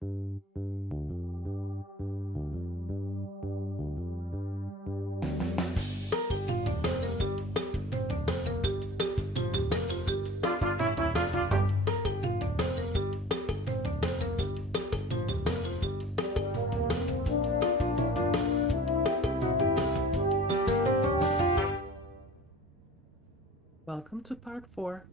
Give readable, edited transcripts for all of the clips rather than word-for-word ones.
Welcome to part 4.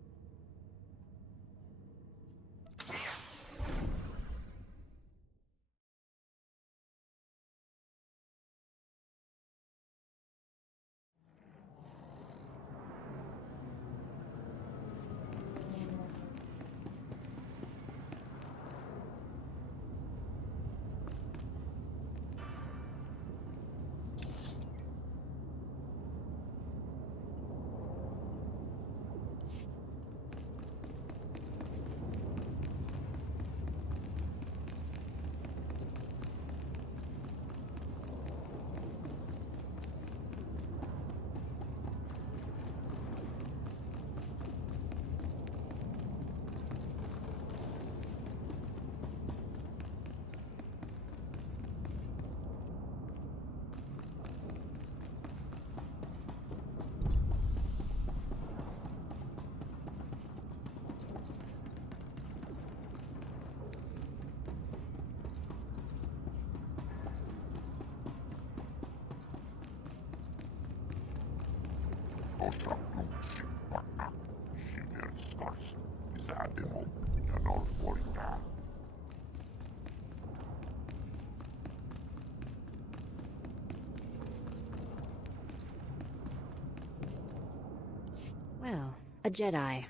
Well, a Jedi.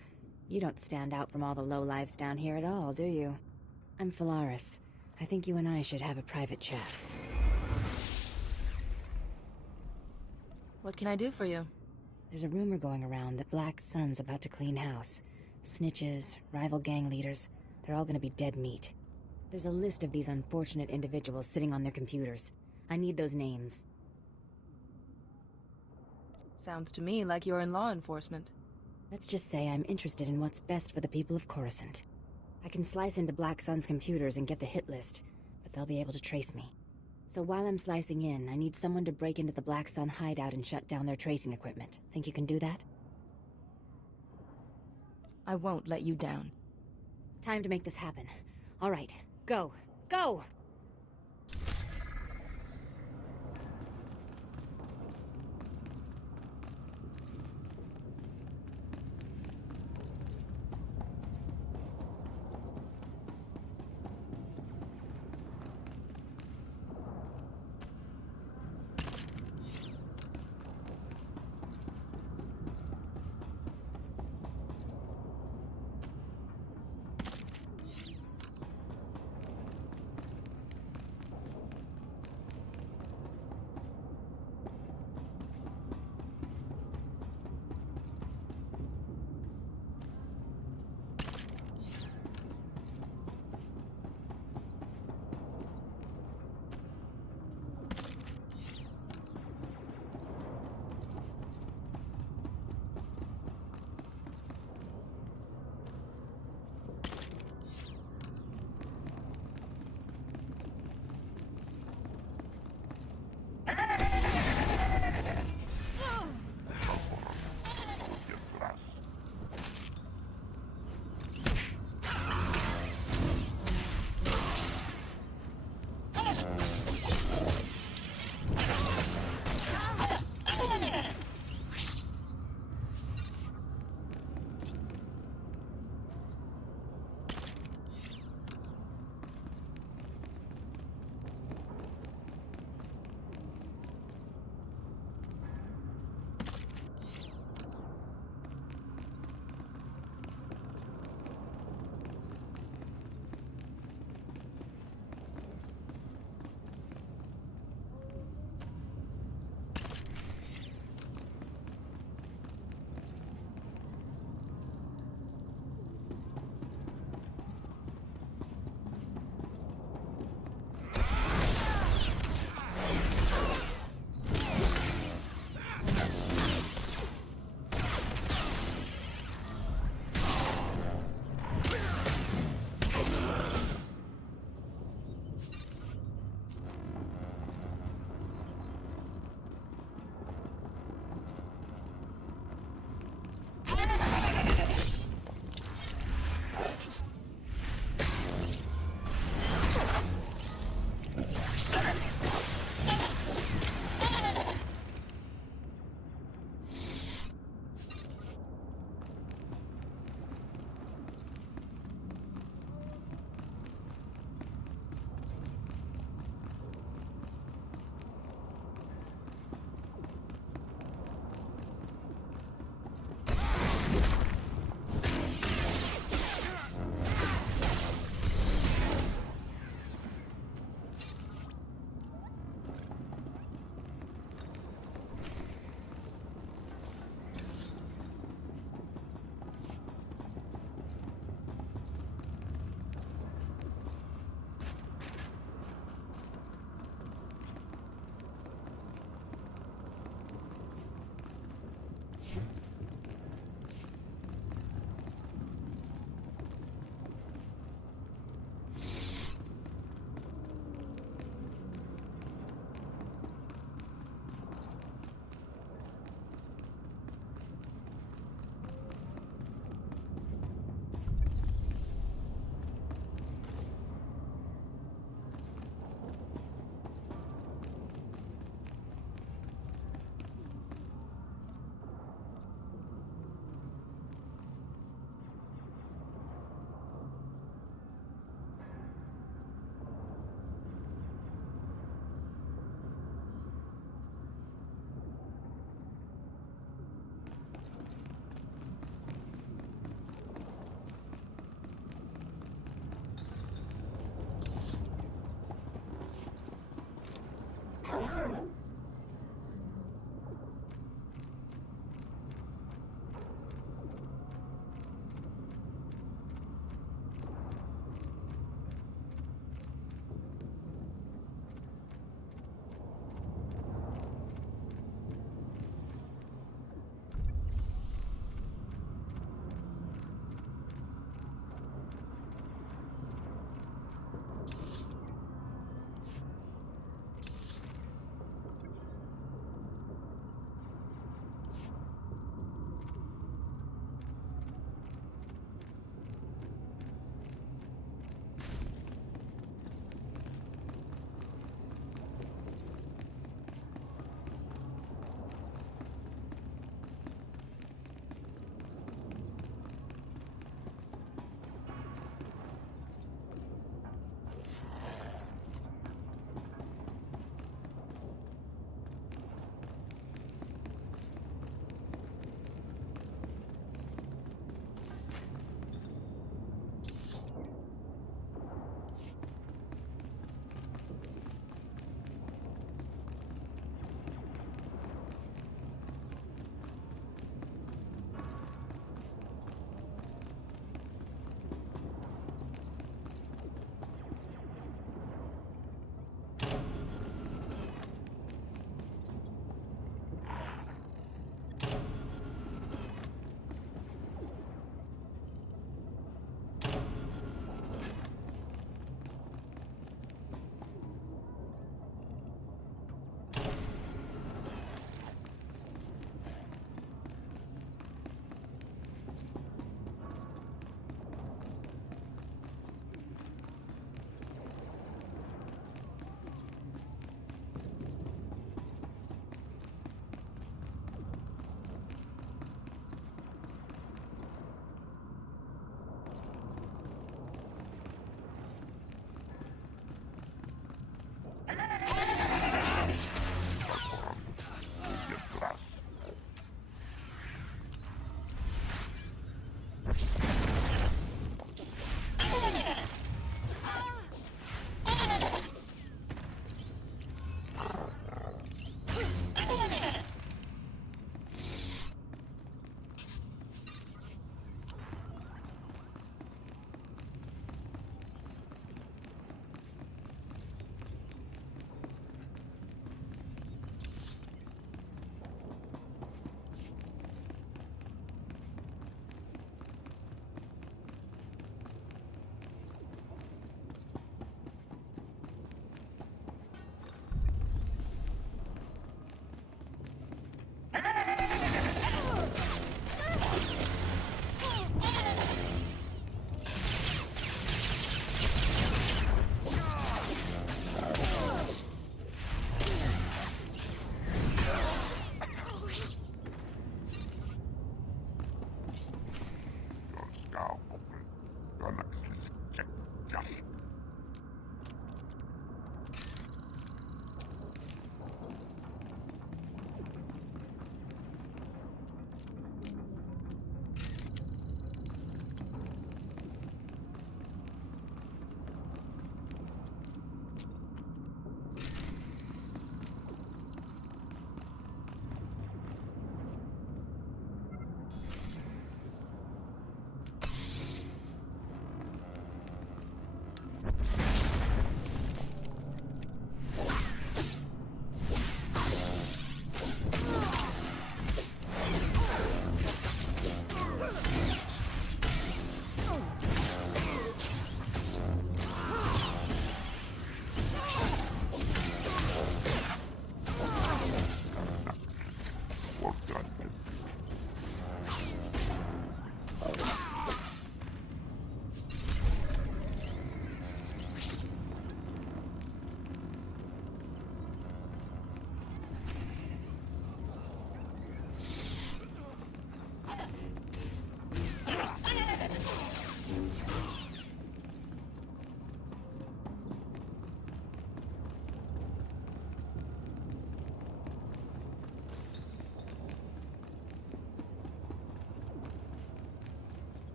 You don't stand out from all the lowlives down here at all, do you? I'm Phalaris. I think you and I should have a private chat. What can I do for you? There's a rumor going around that Black Sun's about to clean house. Snitches, rival gang leaders, they're all gonna be dead meat. There's a list of these unfortunate individuals sitting on their computers. I need those names. Sounds to me like you're in law enforcement. Let's just say I'm interested in what's best for the people of Coruscant. I can slice into Black Sun's computers and get the hit list, but they'll be able to trace me. So while I'm slicing in, I need someone to break into the Black Sun hideout and shut down their tracing equipment. Think you can do that? I won't let you down. Time to make this happen. All right, go! Go!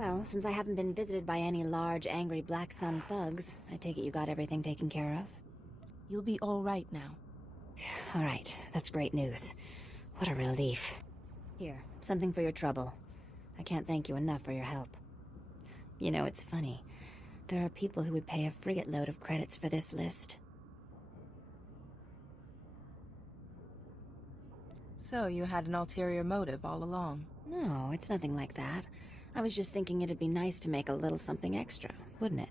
Well, since I haven't been visited by any large, angry Black Sun thugs, I take it you got everything taken care of? You'll be all right now. All right, that's great news. What a relief. Here, something for your trouble. I can't thank you enough for your help. You know, it's funny. There are people who would pay a frigate load of credits for this list. So you had an ulterior motive all along. No, it's nothing like that. I was just thinking it'd be nice to make a little something extra, wouldn't it?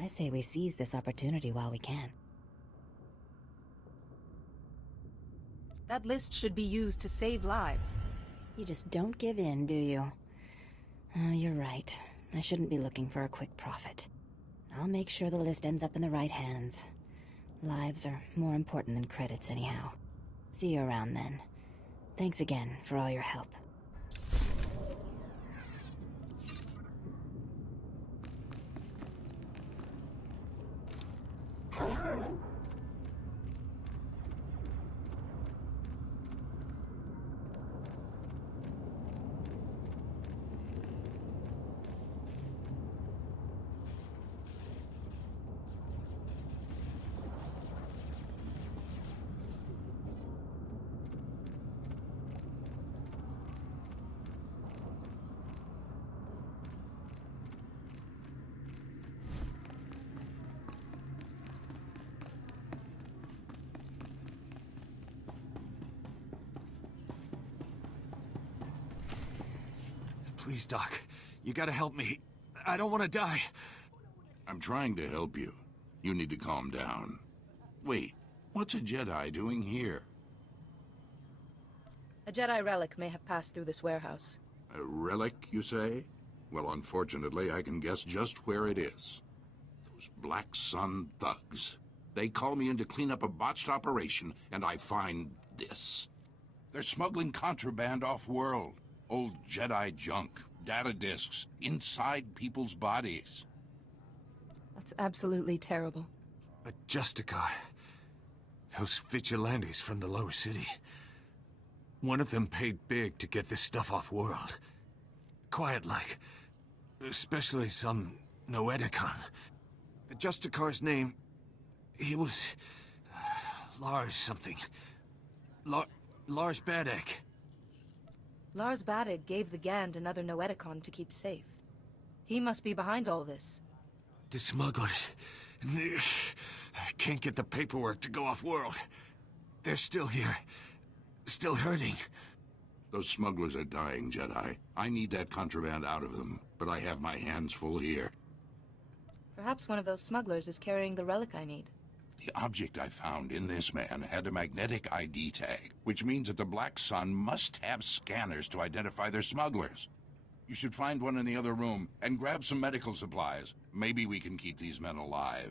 I say we seize this opportunity while we can. That list should be used to save lives. You just don't give in, do you? Oh, you're right. I shouldn't be looking for a quick profit. I'll make sure the list ends up in the right hands. Lives are more important than credits anyhow. See you around then. Thanks again for all your help. Please, Doc. You gotta help me. I don't want to die. I'm trying to help you. You need to calm down. Wait, what's a Jedi doing here? A Jedi relic may have passed through this warehouse. A relic, you say? Well, unfortunately, I can guess just where it is. Those Black Sun thugs. They call me in to clean up a botched operation, and I find this. They're smuggling contraband off-world. Old Jedi junk, data disks, inside people's bodies. That's absolutely terrible. But Justicar... those vigilantes from the lower city... one of them paid big to get this stuff off-world. Quiet-like. Especially some Noeticon. The Justicar's name... he was... Lars something. Lars Badek. Lars Badig gave the Gand another Noeticon to keep safe. He must be behind all this. The smugglers... can't get the paperwork to go off-world. They're still here. Still hurting. Those smugglers are dying, Jedi. I need that contraband out of them, but I have my hands full here. Perhaps one of those smugglers is carrying the relic I need. The object I found in this man had a magnetic ID tag, which means that the Black Sun must have scanners to identify their smugglers. You should find one in the other room and grab some medical supplies. Maybe we can keep these men alive.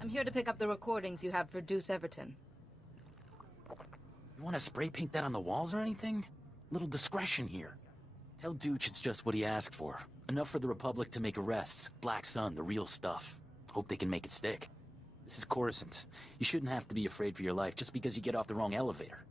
I'm here to pick up the recordings you have for Deuce Everton. You want to spray paint that on the walls or anything? Little discretion here. Tell Dooch it's just what he asked for. Enough for the Republic to make arrests. Black Sun, the real stuff. Hope they can make it stick. This is Coruscant. You shouldn't have to be afraid for your life just because you get off the wrong elevator.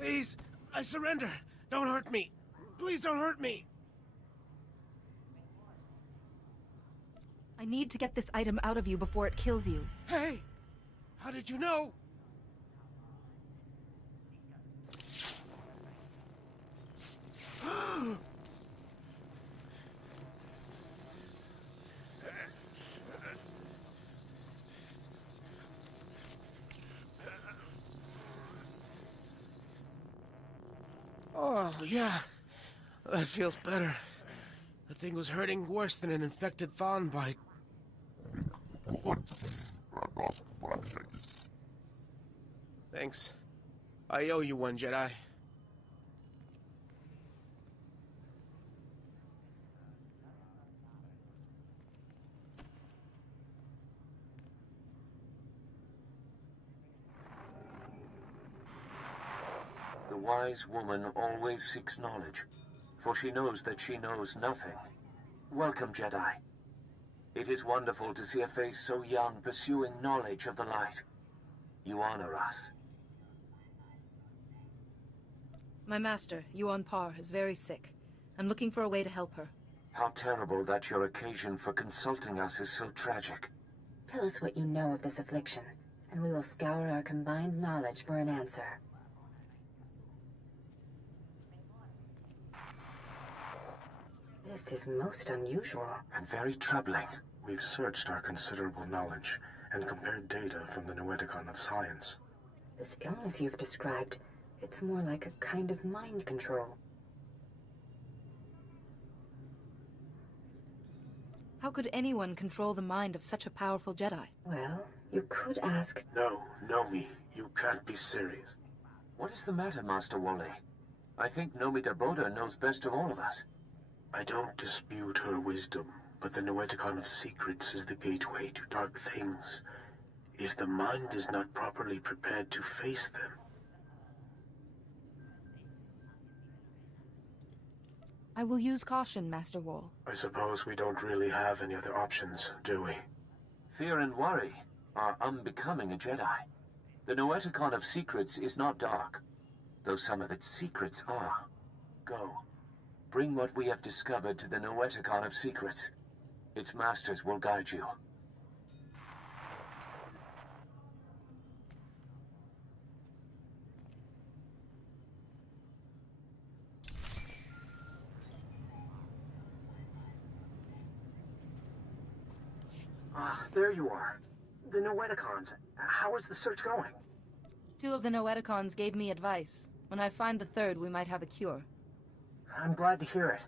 Please, I surrender. Don't hurt me. Please don't hurt me. I need to get this item out of you before it kills you. Hey! How did you know? Oh, yeah. That feels better. The thing was hurting worse than an infected thorn bite. Thanks. I owe you one, Jedi. The wise woman always seeks knowledge, for she knows that she knows nothing. Welcome, Jedi. It is wonderful to see a face so young pursuing knowledge of the light. You honor us. My master, Yuan Par, is very sick. I'm looking for a way to help her. How terrible that your occasion for consulting us is so tragic. Tell us what you know of this affliction, and we will scour our combined knowledge for an answer. This is most unusual. And very troubling. We've searched our considerable knowledge and compared data from the Noeticon of science. This illness you've described, it's more like a kind of mind control. How could anyone control the mind of such a powerful Jedi? Well, you could ask... No, Nomi, you can't be serious. What is the matter, Master Wally? I think Nomi Daboda knows best of all of us. I don't dispute her wisdom, but the Noeticon of secrets is the gateway to dark things. If the mind is not properly prepared to face them... I will use caution, Master Wall. I suppose we don't really have any other options, do we? Fear and worry are unbecoming a Jedi. The Noeticon of secrets is not dark, though some of its secrets are. Go. Bring what we have discovered to the Noeticon of secrets. Its masters will guide you. There you are. The Noeticons. How is the search going? 2 of the Noeticons gave me advice. When I find the 3rd, we might have a cure. I'm glad to hear it.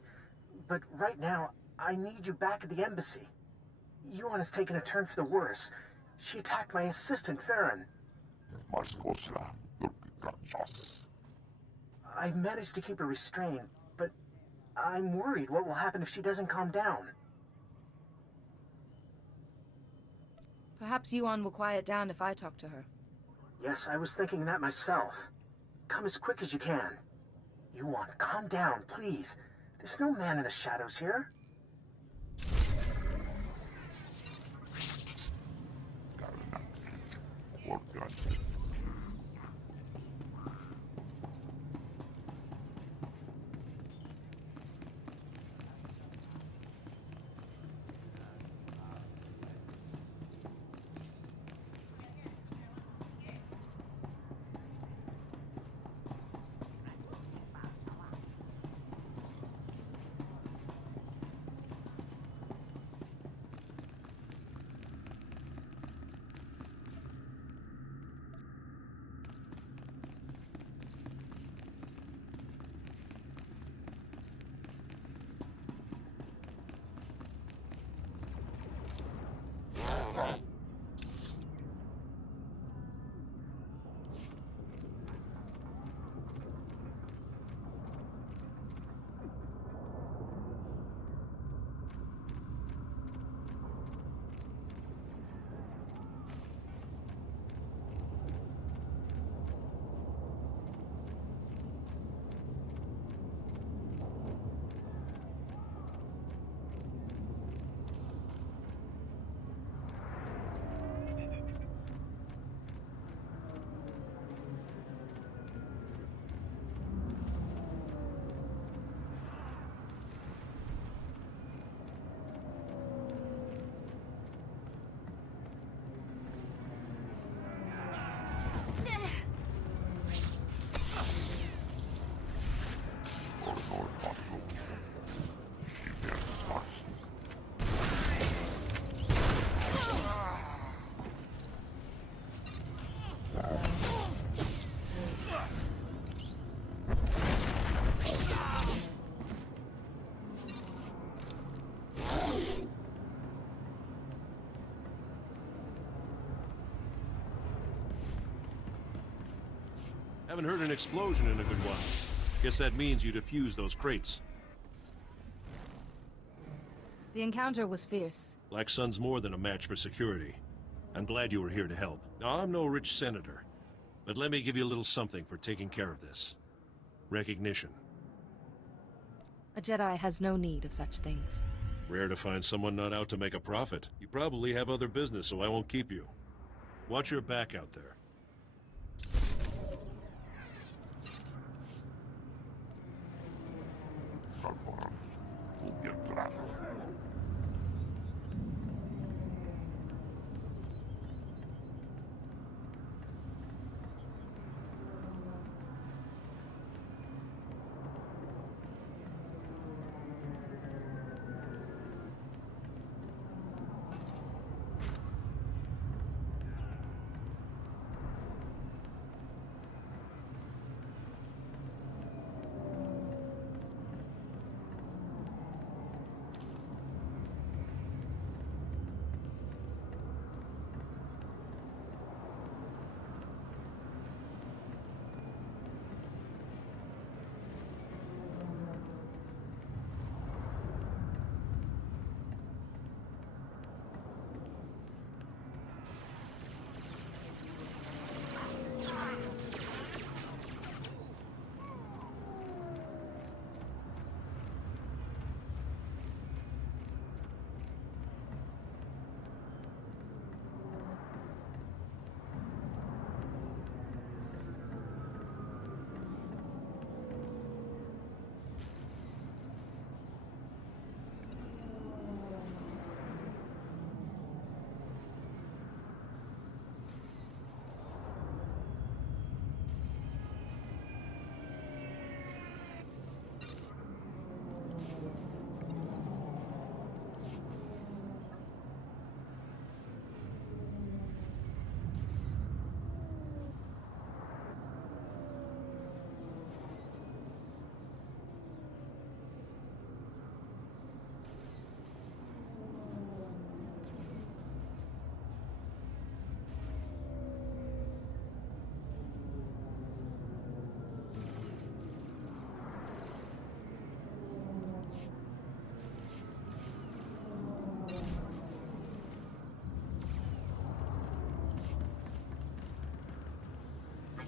But right now, I need you back at the embassy. Yuan has taken a turn for the worse. She attacked my assistant, Farron. I've managed to keep her restrained, but I'm worried what will happen if she doesn't calm down. Perhaps Yuan will quiet down if I talk to her. Yes, I was thinking that myself. Come as quick as you can. Yuan, calm down, please. There's no man in the shadows here. Haven't heard an explosion in a good while. Guess that means you defused those crates. The encounter was fierce. Black Sun's more than a match for security. I'm glad you were here to help. Now, I'm no rich senator, but let me give you a little something for taking care of this. Recognition. A Jedi has no need of such things. Rare to find someone not out to make a profit. You probably have other business, so I won't keep you. Watch your back out there.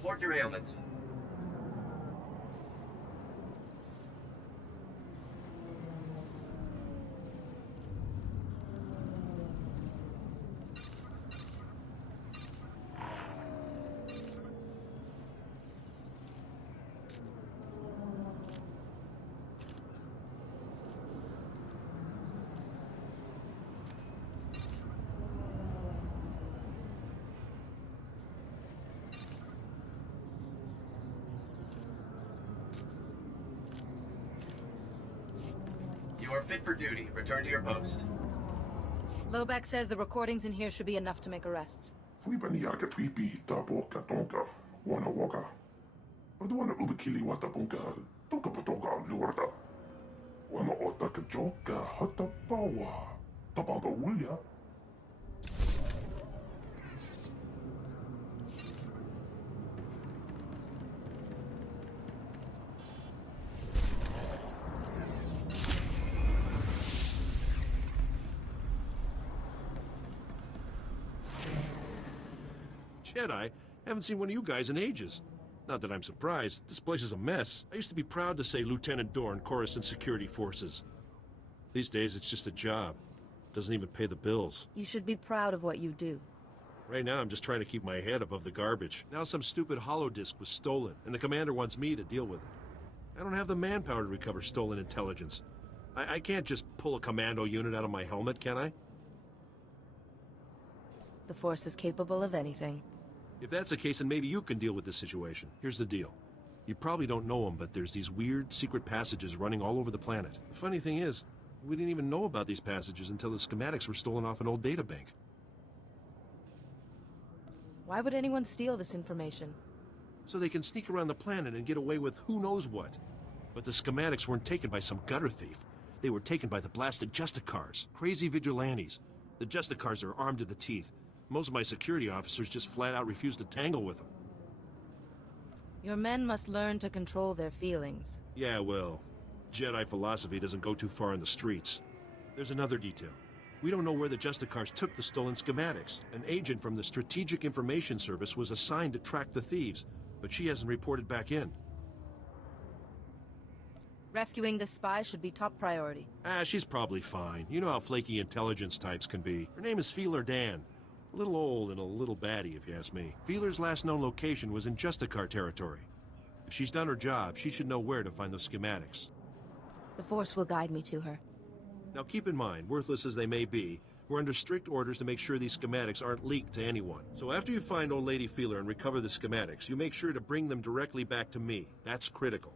Report your ailments. You are fit for duty. Return to your post. Lobak says the recordings in here should be enough to make arrests. Fuibaniaga Twipi, Tabo, Katonka, Wana Waka. Paduana Ubikili Watabunka, Toka Patoga, Lurda. Wana Otaka Joka, Hatapawa, Tabamba Wuya. Jedi? Haven't seen one of you guys in ages. Not that I'm surprised. This place is a mess. I used to be proud to say Lieutenant Dorn, Coruscant Security Forces. These days, it's just a job. Doesn't even pay the bills. You should be proud of what you do. Right now, I'm just trying to keep my head above the garbage. Now some stupid holodisk was stolen, and the commander wants me to deal with it. I don't have the manpower to recover stolen intelligence. I can't just pull a commando unit out of my helmet, can I? The Force is capable of anything. If that's the case, then maybe you can deal with this situation. Here's the deal. You probably don't know them, but there's these weird, secret passages running all over the planet. The funny thing is, we didn't even know about these passages until the schematics were stolen off an old databank. Why would anyone steal this information? So they can sneak around the planet and get away with who knows what. But the schematics weren't taken by some gutter thief. They were taken by the blasted Justicars, crazy vigilantes. The Justicars are armed to the teeth. Most of my security officers just flat out refuse to tangle with them. Your men must learn to control their feelings. Yeah, well, Jedi philosophy doesn't go too far in the streets. There's another detail. We don't know where the Justicars took the stolen schematics. An agent from the Strategic Information Service was assigned to track the thieves, but she hasn't reported back in. Rescuing the spy should be top priority. She's probably fine. You know how flaky intelligence types can be. Her name is Feeler Dan. A little old and a little batty, if you ask me. Feeler's last known location was in Justicar territory. If she's done her job, she should know where to find those schematics. The Force will guide me to her. Now keep in mind, worthless as they may be, we're under strict orders to make sure these schematics aren't leaked to anyone. So after you find old Lady Feeler and recover the schematics, you make sure to bring them directly back to me. That's critical.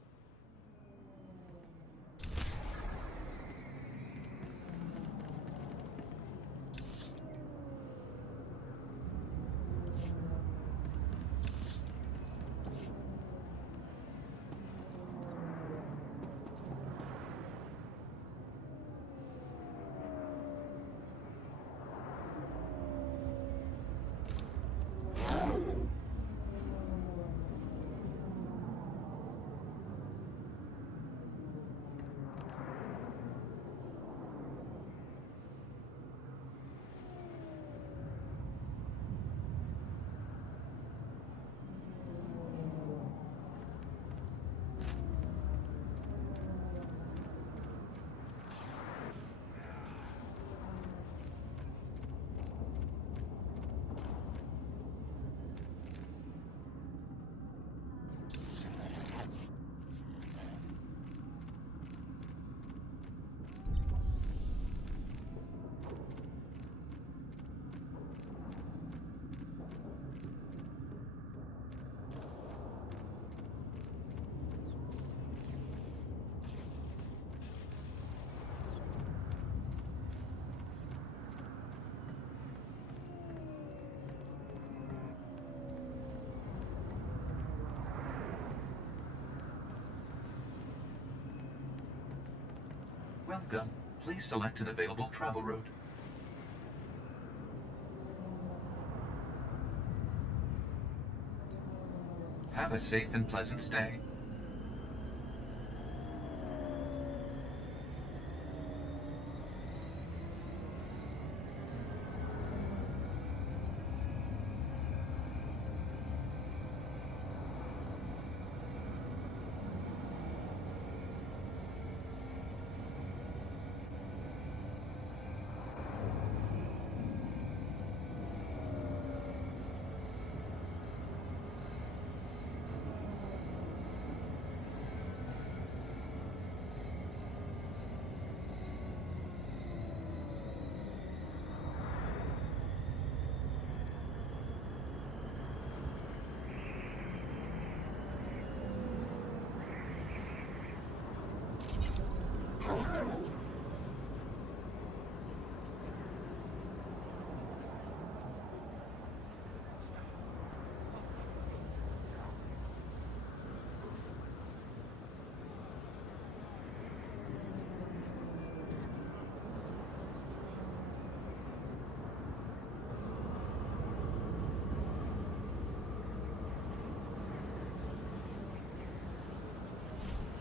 Welcome. Please select an available travel route. Have a safe and pleasant stay.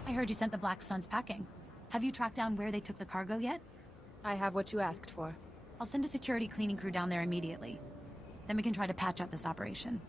I heard you sent the Black Suns packing. Have you tracked down where they took the cargo yet? I have what you asked for. I'll send a security cleaning crew down there immediately. Then we can try to patch up this operation.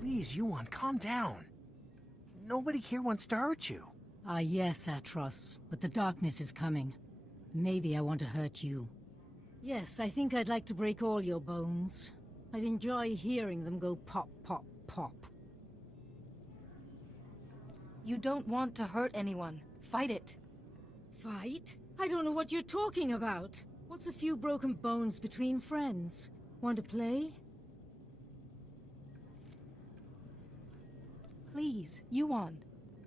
Please, Yuan, calm down. Nobody here wants to hurt you. Ah, yes, Atros, but the darkness is coming. Maybe I want to hurt you. Yes, I think I'd like to break all your bones. I'd enjoy hearing them go pop, pop, pop. You don't want to hurt anyone. Fight it. Fight? I don't know what you're talking about. What's a few broken bones between friends? Want to play? Please, Yuan.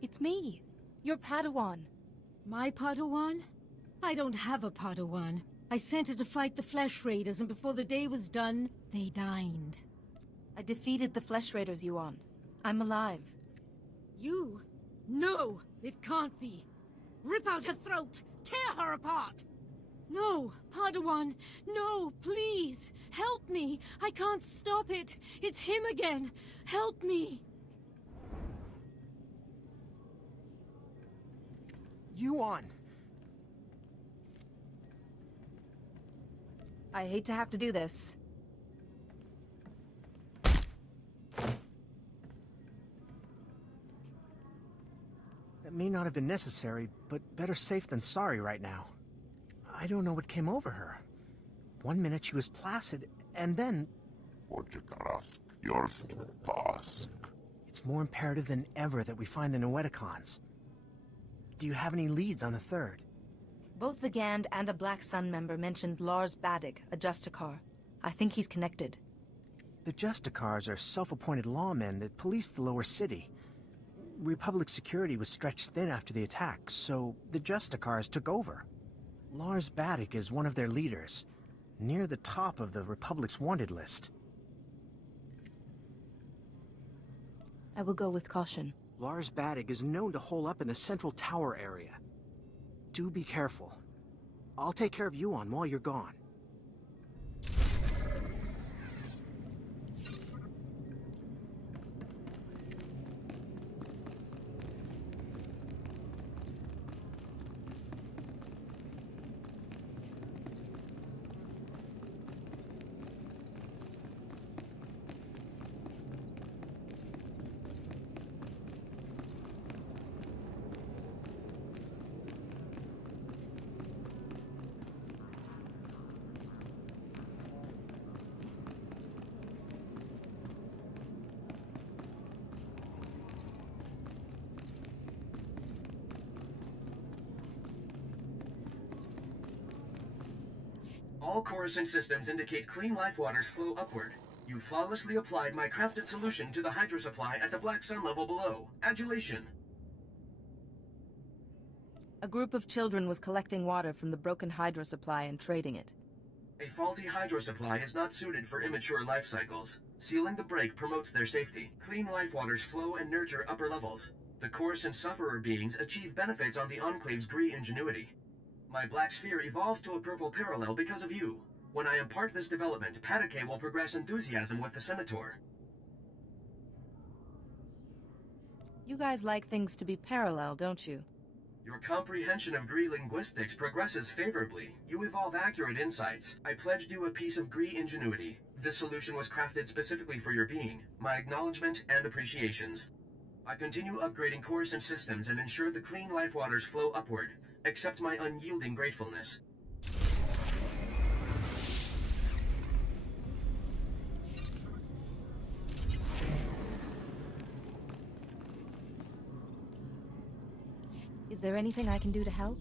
It's me. Your Padawan. My Padawan? I don't have a Padawan. I sent her to fight the Flesh Raiders, and before the day was done, they dined. I defeated the Flesh Raiders, Yuan. I'm alive. You? No, it can't be. Rip out her throat! Tear her apart! No, Padawan, no, please! Help me! I can't stop it! It's him again! Help me! Yuan! I hate to have to do this. That may not have been necessary, but better safe than sorry right now. I don't know what came over her. One minute she was placid, and then... It's more imperative than ever that we find the Noeticons. Do you have any leads on the third? Both the Gand and a Black Sun member mentioned Lars Badig, a Justicar. I think he's connected. The Justicars are self-appointed lawmen that police the lower city. Republic security was stretched thin after the attack, so the Justicars took over. Lars Badig is one of their leaders, near the top of the Republic's wanted list. I will go with caution. Lars Badig is known to hole up in the Central Tower area. Do be careful. I'll take care of Yuan while you're gone. All Coruscant systems indicate clean life waters flow upward. You flawlessly applied my crafted solution to the hydro supply at the Black Sun level below. Adulation. A group of children was collecting water from the broken hydro supply and trading it. A faulty hydro supply is not suited for immature life cycles. Sealing the break promotes their safety. Clean life waters flow and nurture upper levels. The Coruscant sufferer beings achieve benefits on the Enclave's Gree ingenuity. My black sphere evolves to a purple parallel because of you. When I impart this development, Patake will progress enthusiasm with the Senator. You guys like things to be parallel, don't you? Your comprehension of Gree linguistics progresses favorably. You evolve accurate insights. I pledged you a piece of Gree ingenuity. This solution was crafted specifically for your being. My acknowledgement and appreciations. I continue upgrading Coruscant systems and ensure the clean life waters flow upward. Accept my unyielding gratefulness. Is there anything I can do to help?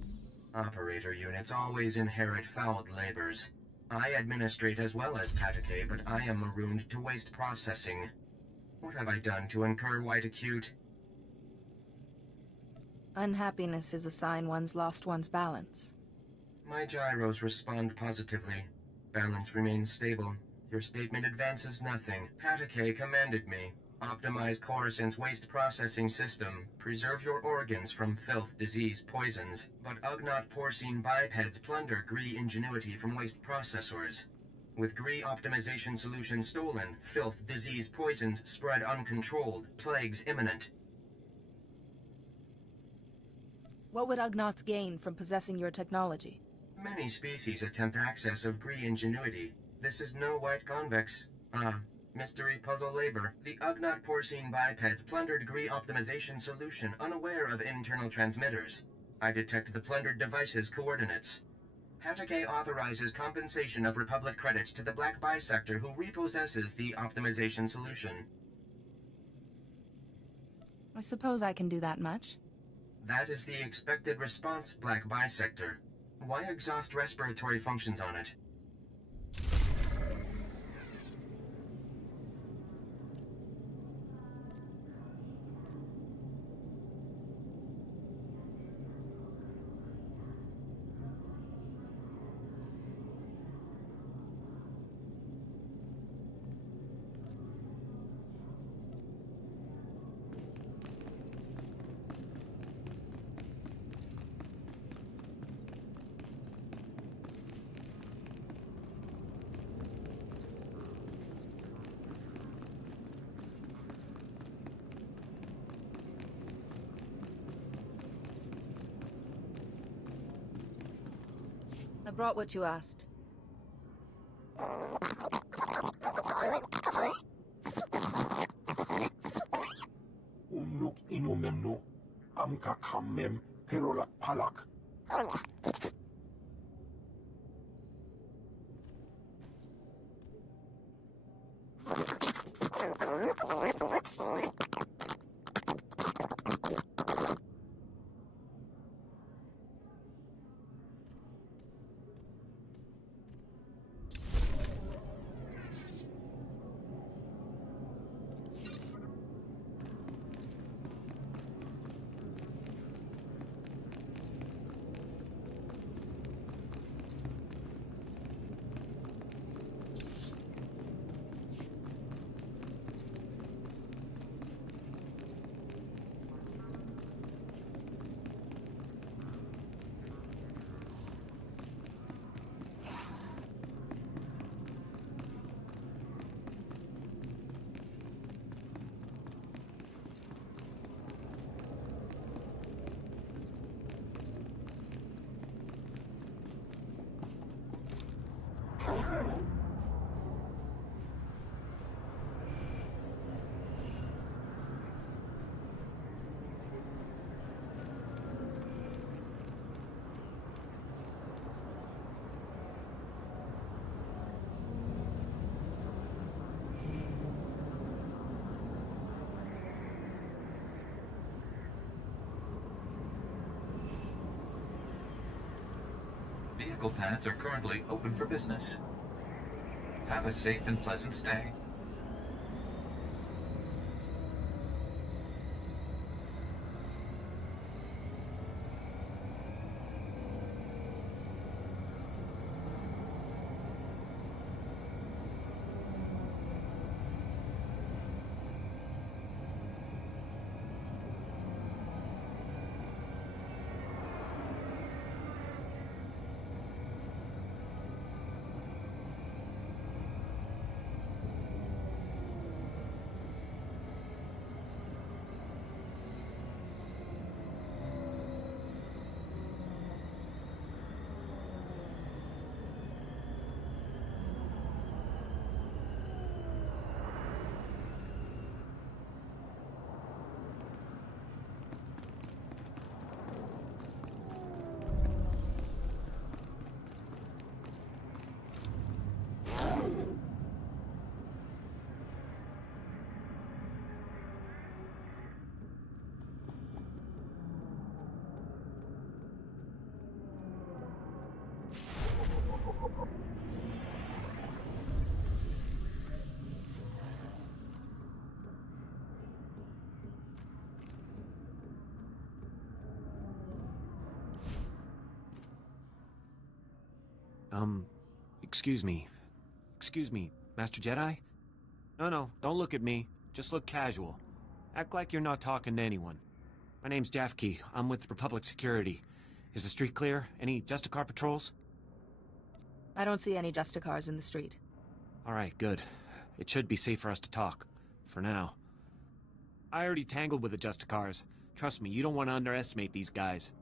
Operator units always inherit fouled labors. I administrate as well as Patake, but I am marooned to waste processing. What have I done to incur white acute? Unhappiness is a sign one's lost one's balance. My gyros respond positively. Balance remains stable. Your statement advances nothing. Patake commanded me. Optimize Coruscant's waste processing system. Preserve your organs from filth, disease, poisons. But Ugnaught porcine bipeds plunder Gree ingenuity from waste processors. With Gree optimization solution stolen, filth, disease, poisons spread uncontrolled, plagues imminent. What would Ugnaughts gain from possessing your technology? Many species attempt access of Gree ingenuity. This is no white convex. Mystery puzzle labor. The Ugnaught porcine bipeds plundered Gree optimization solution unaware of internal transmitters. I detect the plundered device's coordinates. Patake authorizes compensation of Republic credits to the Black Bisector who repossesses the optimization solution. I suppose I can do that much. That is the expected response, Black Bisector. Why exhaust respiratory functions on it? I brought what you asked. Unuk inumemnu, amka kamem, perolak palak. Vehicle paths are currently open for business. Have a safe and pleasant stay. Excuse me. Excuse me, Master Jedi? No, don't look at me. Just look casual. Act like you're not talking to anyone. My name's Jafke. I'm with Republic Security. Is the street clear? Any Justicar patrols? I don't see any Justicars in the street. Alright, good. It should be safe for us to talk. For now. I already tangled with the Justicars. Trust me, you don't want to underestimate these guys.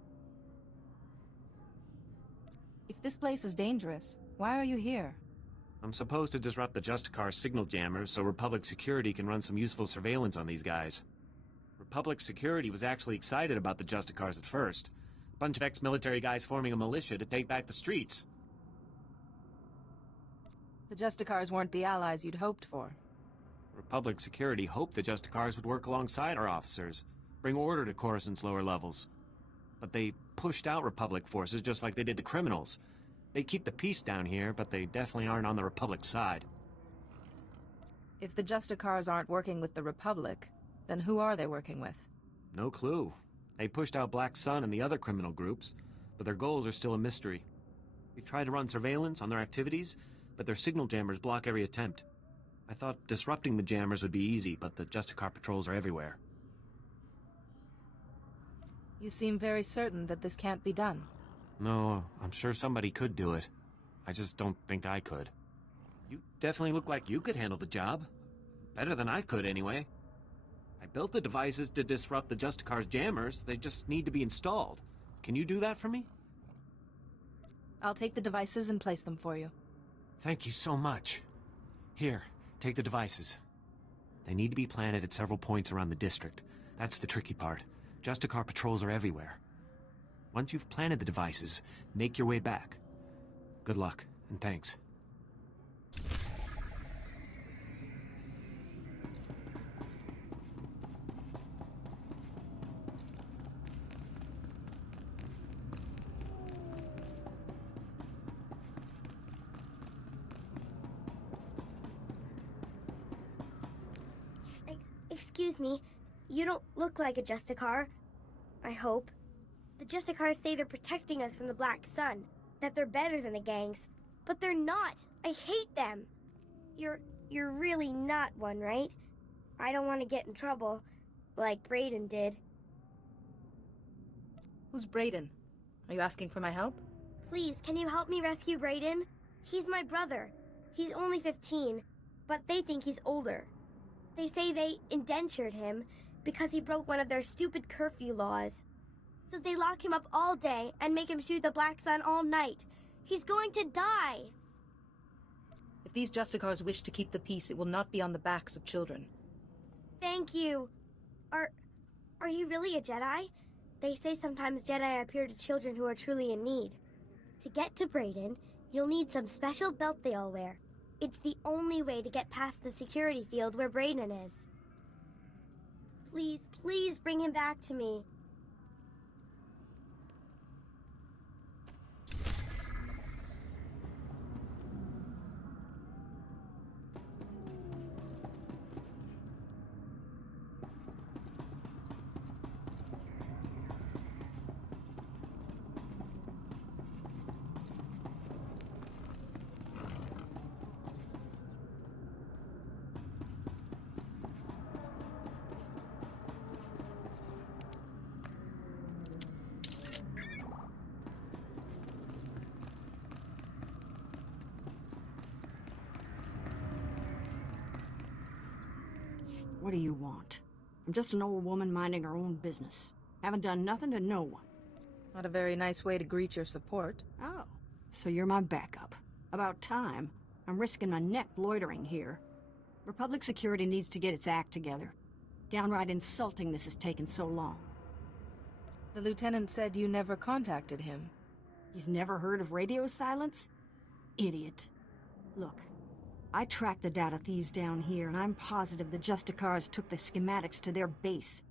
If this place is dangerous, why are you here? I'm supposed to disrupt the Justicar's signal jammers so Republic Security can run some useful surveillance on these guys. Republic Security was actually excited about the Justicars at first. A bunch of ex-military guys forming a militia to take back the streets. The Justicars weren't the allies you'd hoped for. Republic security hoped the Justicars would work alongside our officers, bring order to Coruscant's lower levels. But they pushed out Republic forces just like they did the criminals. They keep the peace down here, but they definitely aren't on the Republic side. If the Justicars aren't working with the Republic, then who are they working with? No clue. They pushed out Black Sun and the other criminal groups, but their goals are still a mystery. We've tried to run surveillance on their activities, but their signal jammers block every attempt. I thought disrupting the jammers would be easy, but the Justicar patrols are everywhere. You seem very certain that this can't be done. No, I'm sure somebody could do it. I just don't think I could. You definitely look like you could handle the job. Better than I could, anyway. I built the devices to disrupt the Justicar's jammers. They just need to be installed. Can you do that for me? I'll take the devices and place them for you. Thank you so much. Here, take the devices. They need to be planted at several points around the district. That's the tricky part. Justicar patrols are everywhere. Once you've planted the devices, make your way back. Good luck, and thanks. Excuse me, you don't look like a Justicar. I hope. The Justicars say they're protecting us from the Black Sun, that they're better than the gangs, but they're not. I hate them. You're really not one, right? I don't want to get in trouble, like Brayden did. Who's Brayden? Are you asking for my help? Please, can you help me rescue Brayden? He's my brother. He's only 15, but they think he's older. They say they indentured him because he broke one of their stupid curfew laws. So they lock him up all day and make him shoot the Black Sun all night. He's going to die! If these Justicars wish to keep the peace, it will not be on the backs of children. Thank you. Are you really a Jedi? They say sometimes Jedi appear to children who are truly in need. To get to Brayden, you'll need some special belt they all wear. It's the only way to get past the security field where Brayden is. Please, please bring him back to me. What do you want? I'm just an old woman minding her own business. Haven't done nothing to no one. Not a very nice way to greet your support. Oh, so you're my backup. About time. I'm risking my neck loitering here. Republic security needs to get its act together. Downright insulting this has taken so long. The lieutenant said you never contacted him. He's never heard of radio silence? Idiot. Look, I tracked the data thieves down here, and I'm positive the Justicars took the schematics to their base.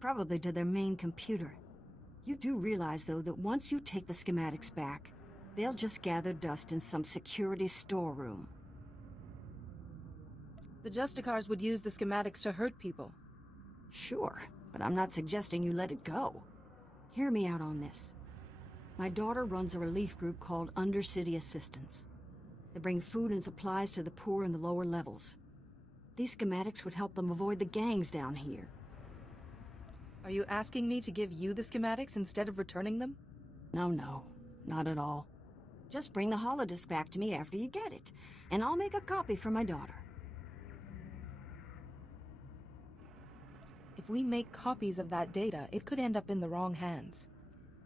Probably to their main computer. You do realize, though, that once you take the schematics back, they'll just gather dust in some security storeroom. The Justicars would use the schematics to hurt people. Sure, but I'm not suggesting you let it go. Hear me out on this. My daughter runs a relief group called Undercity Assistance. They bring food and supplies to the poor in the lower levels. These schematics would help them avoid the gangs down here. Are you asking me to give you the schematics instead of returning them? No, not at all. Just bring the holodisk back to me after you get it, and I'll make a copy for my daughter. If we make copies of that data, it could end up in the wrong hands.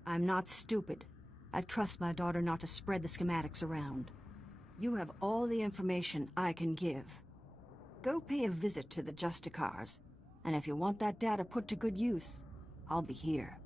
I'm not stupid. I'd trust my daughter not to spread the schematics around. You have all the information I can give. Go pay a visit to the Justicars, and if you want that data put to good use, I'll be here.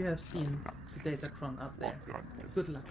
You have seen the Datacron up there. Good luck.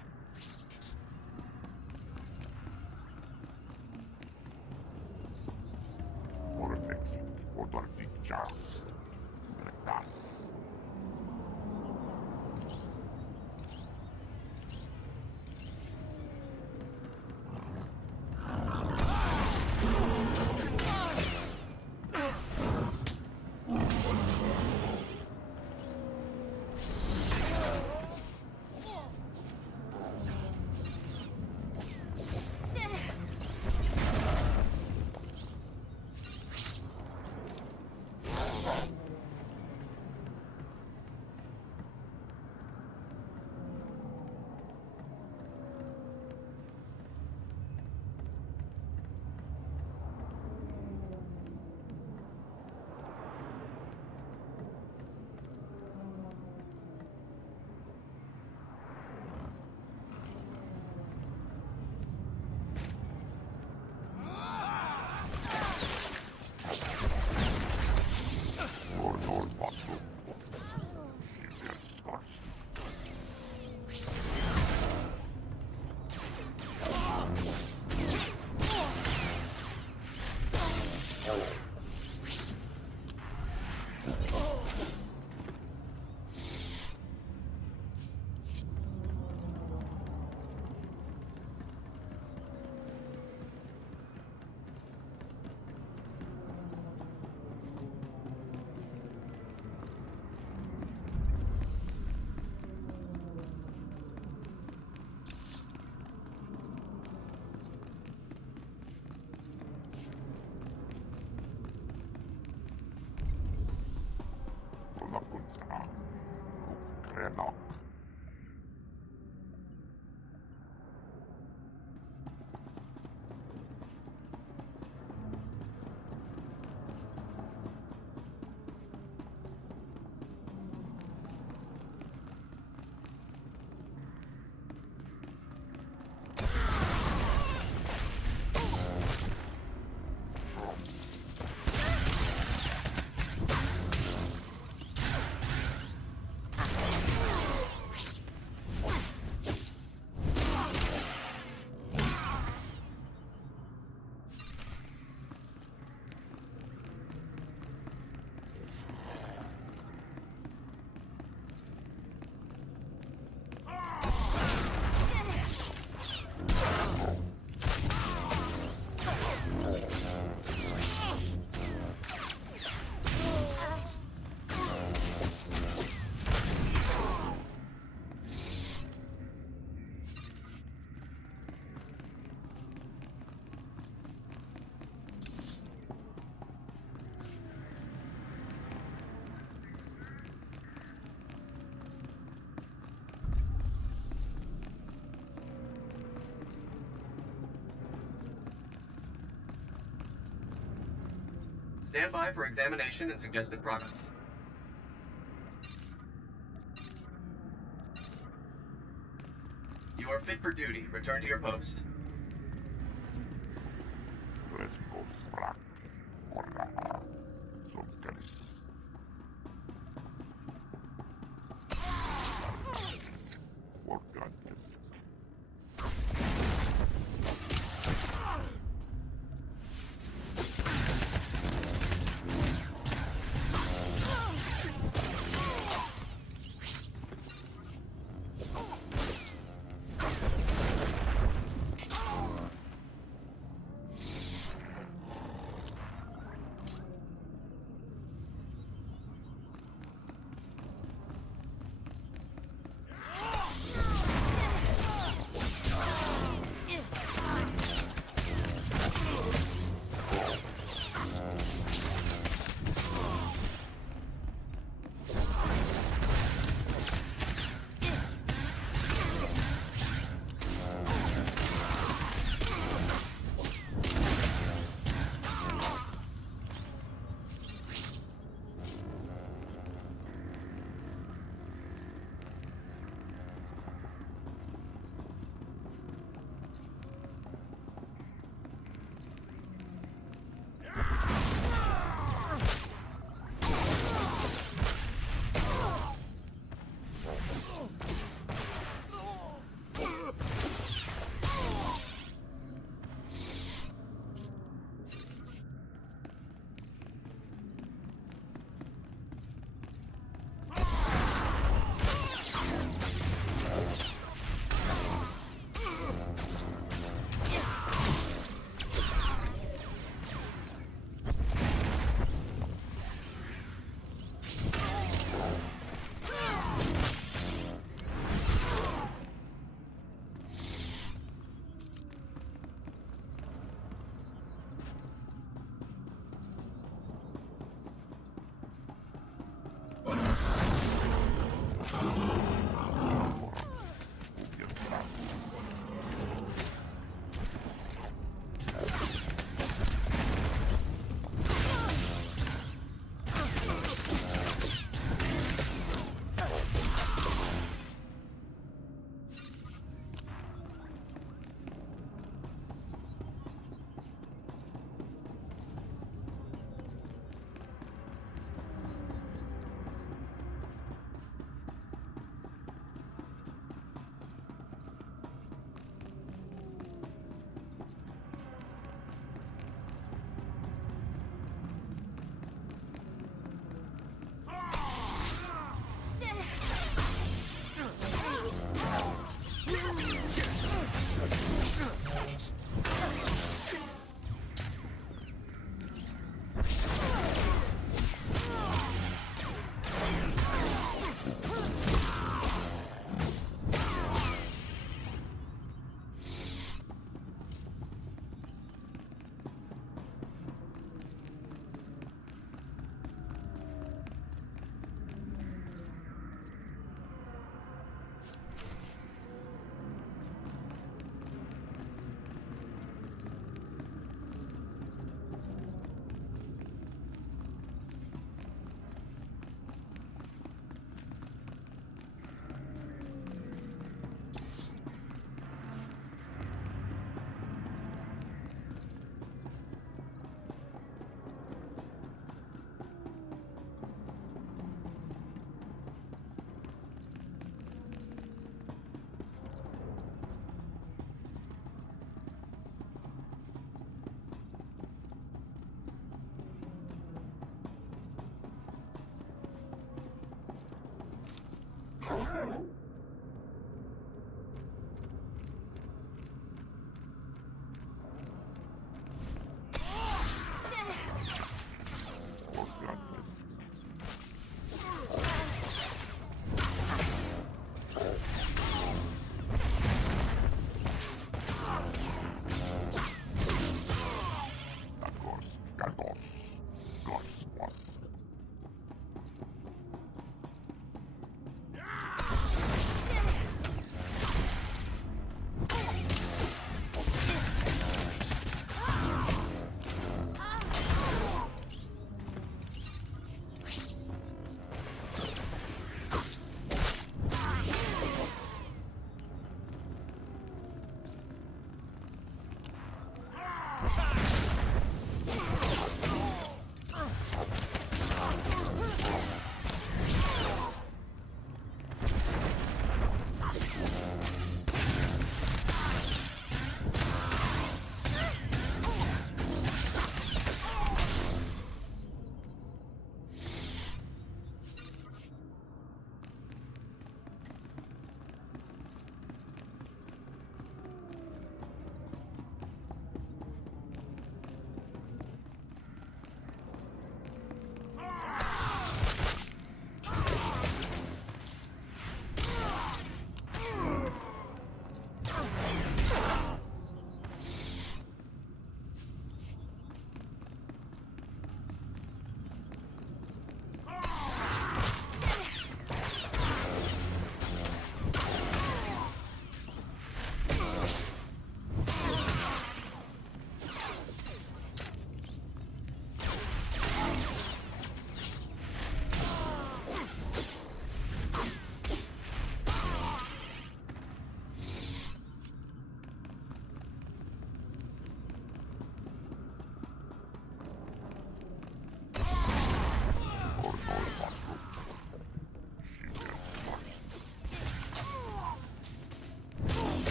Stand by for examination and suggested products. You are fit for duty. Return to your post.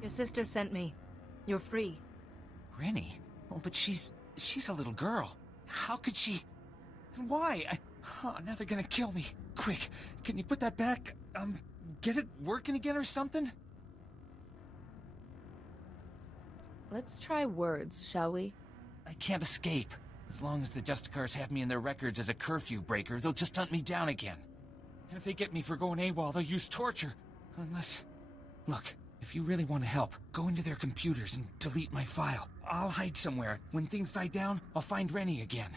Your sister sent me. You're free. Rennie? Oh, but she's a little girl. How could she... Why? Oh, now they're gonna kill me. Quick, can you put that back? Get it working again or something? Let's try words, shall we? I can't escape. As long as the Justicars have me in their records as a curfew breaker, they'll just hunt me down again. And if they get me for going AWOL, they'll use torture. Unless... Look, if you really want to help, go into their computers and delete my file. I'll hide somewhere. When things die down, I'll find Rennie again.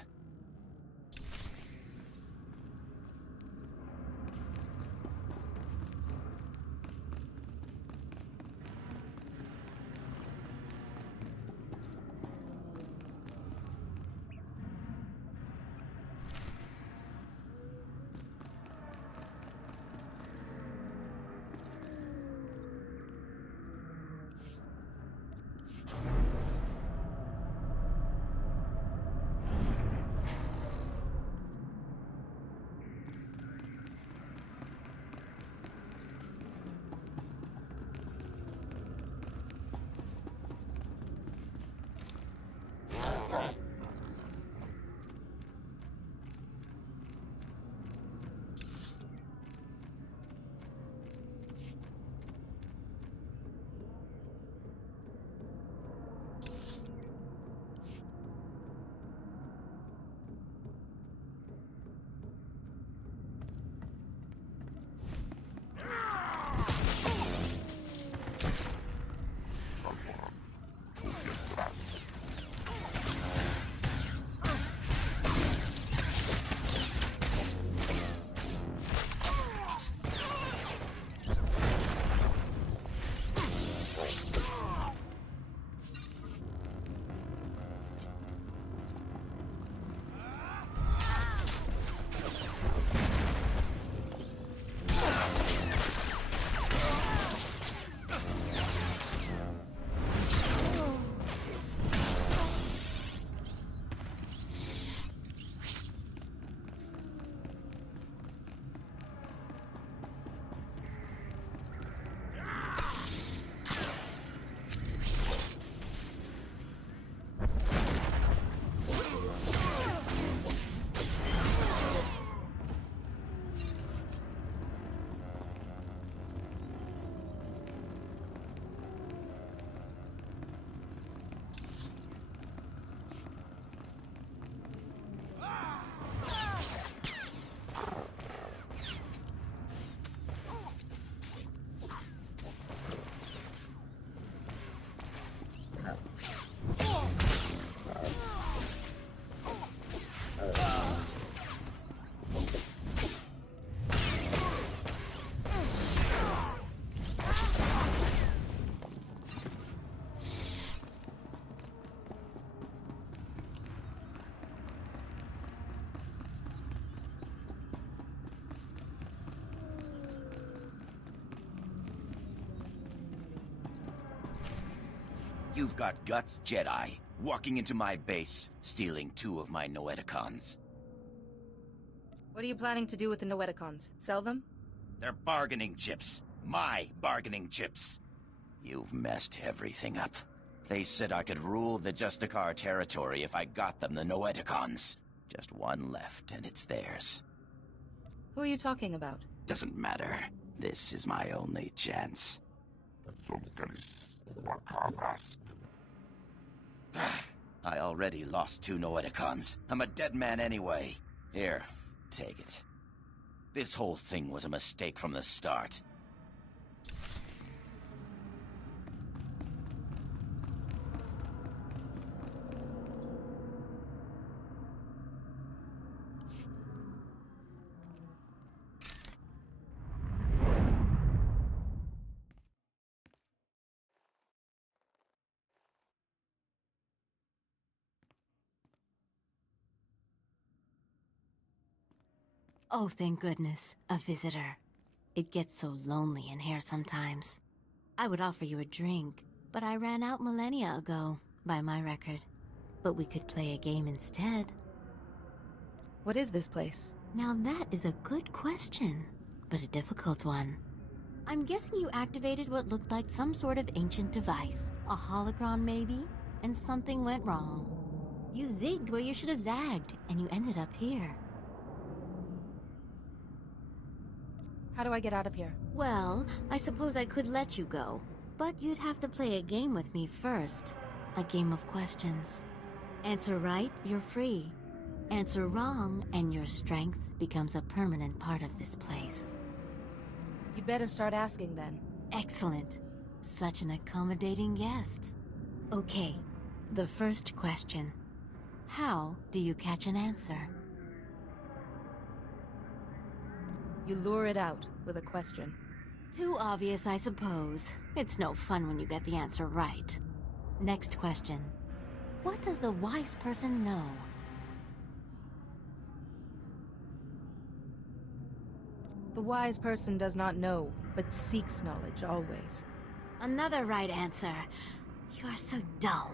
You've got guts, Jedi. Walking into my base, stealing 2 of my Noeticons. What are you planning to do with the Noeticons? Sell them? They're bargaining chips. My bargaining chips. You've messed everything up. They said I could rule the Justicar territory if I got them the Noeticons. Just one left, and it's theirs. Who are you talking about? Doesn't matter. This is my only chance. I already lost 2 Noeticons. I'm a dead man anyway. Here, take it. This whole thing was a mistake from the start. Oh, thank goodness, a visitor. It gets so lonely in here sometimes. I would offer you a drink, but I ran out millennia ago, by my record. But we could play a game instead. What is this place? Now that is a good question, but a difficult one. I'm guessing you activated what looked like some sort of ancient device. A holocron maybe? And something went wrong. You zigged where you should have zagged, and you ended up here. How do I get out of here? Well, I suppose I could let you go, but you'd have to play a game with me first. A game of questions. Answer right, you're free. Answer wrong, and your strength becomes a permanent part of this place. You better start asking then. Excellent. Such an accommodating guest. Okay, the first question. How do you catch an answer? You lure it out with a question. Too obvious, I suppose. It's no fun when you get the answer right. Next question. What does the wise person know? The wise person does not know, but seeks knowledge always. Another right answer. You are so dull.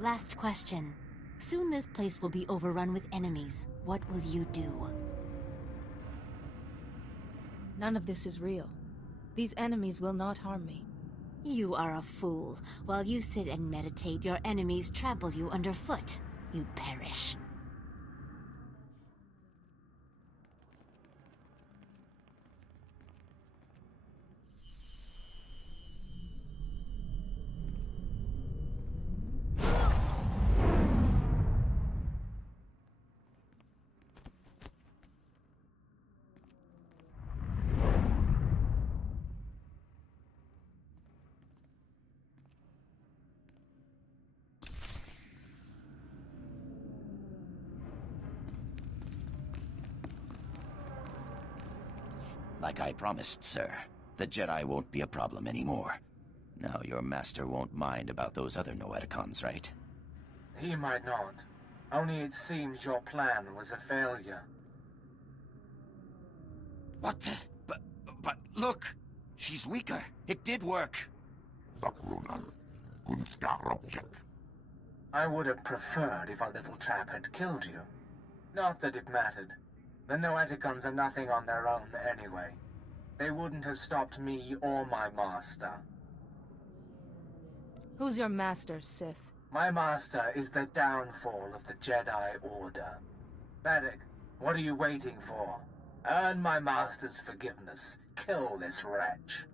Last question. Soon this place will be overrun with enemies. What will you do? None of this is real. These enemies will not harm me. You are a fool. While you sit and meditate, your enemies trample you underfoot. You perish. Like I promised, sir. The Jedi won't be a problem anymore. Now your master won't mind about those other Noeticons, right? He might not. Only it seems your plan was a failure. What the? But look! She's weaker. It did work. I would have preferred if our little trap had killed you. Not that it mattered. The Noeticons are nothing on their own anyway. They wouldn't have stopped me or my master. Who's your master, Sith? My master is the downfall of the Jedi Order. Baddock, what are you waiting for? Earn my master's forgiveness. Kill this wretch.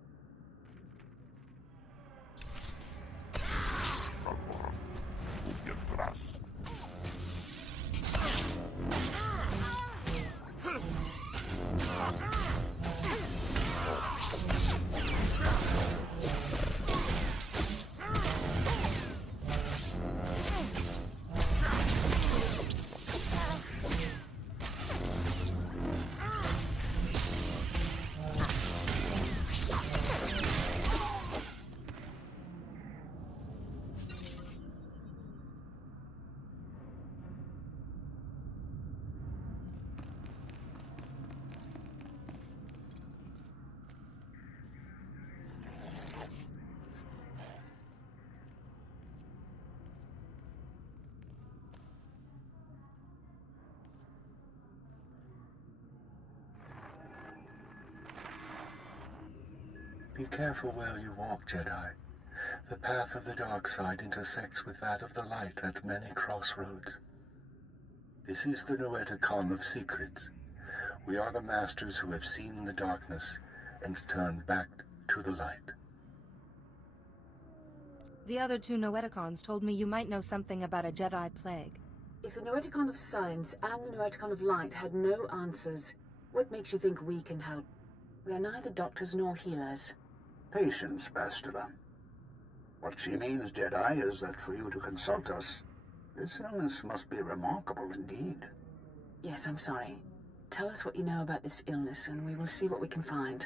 Be careful where you walk, Jedi. The path of the dark side intersects with that of the light at many crossroads. This is the Noeticon of Secrets. We are the masters who have seen the darkness and turned back to the light. The other two Noeticons told me you might know something about a Jedi plague. If the Noeticon of Science and the Noeticon of Light had no answers, what makes you think we can help? We are neither doctors nor healers. Patience, Bastila. What she means, Jedi, is that for you to consult us, this illness must be remarkable indeed. Yes, I'm sorry. Tell us what you know about this illness, and we will see what we can find.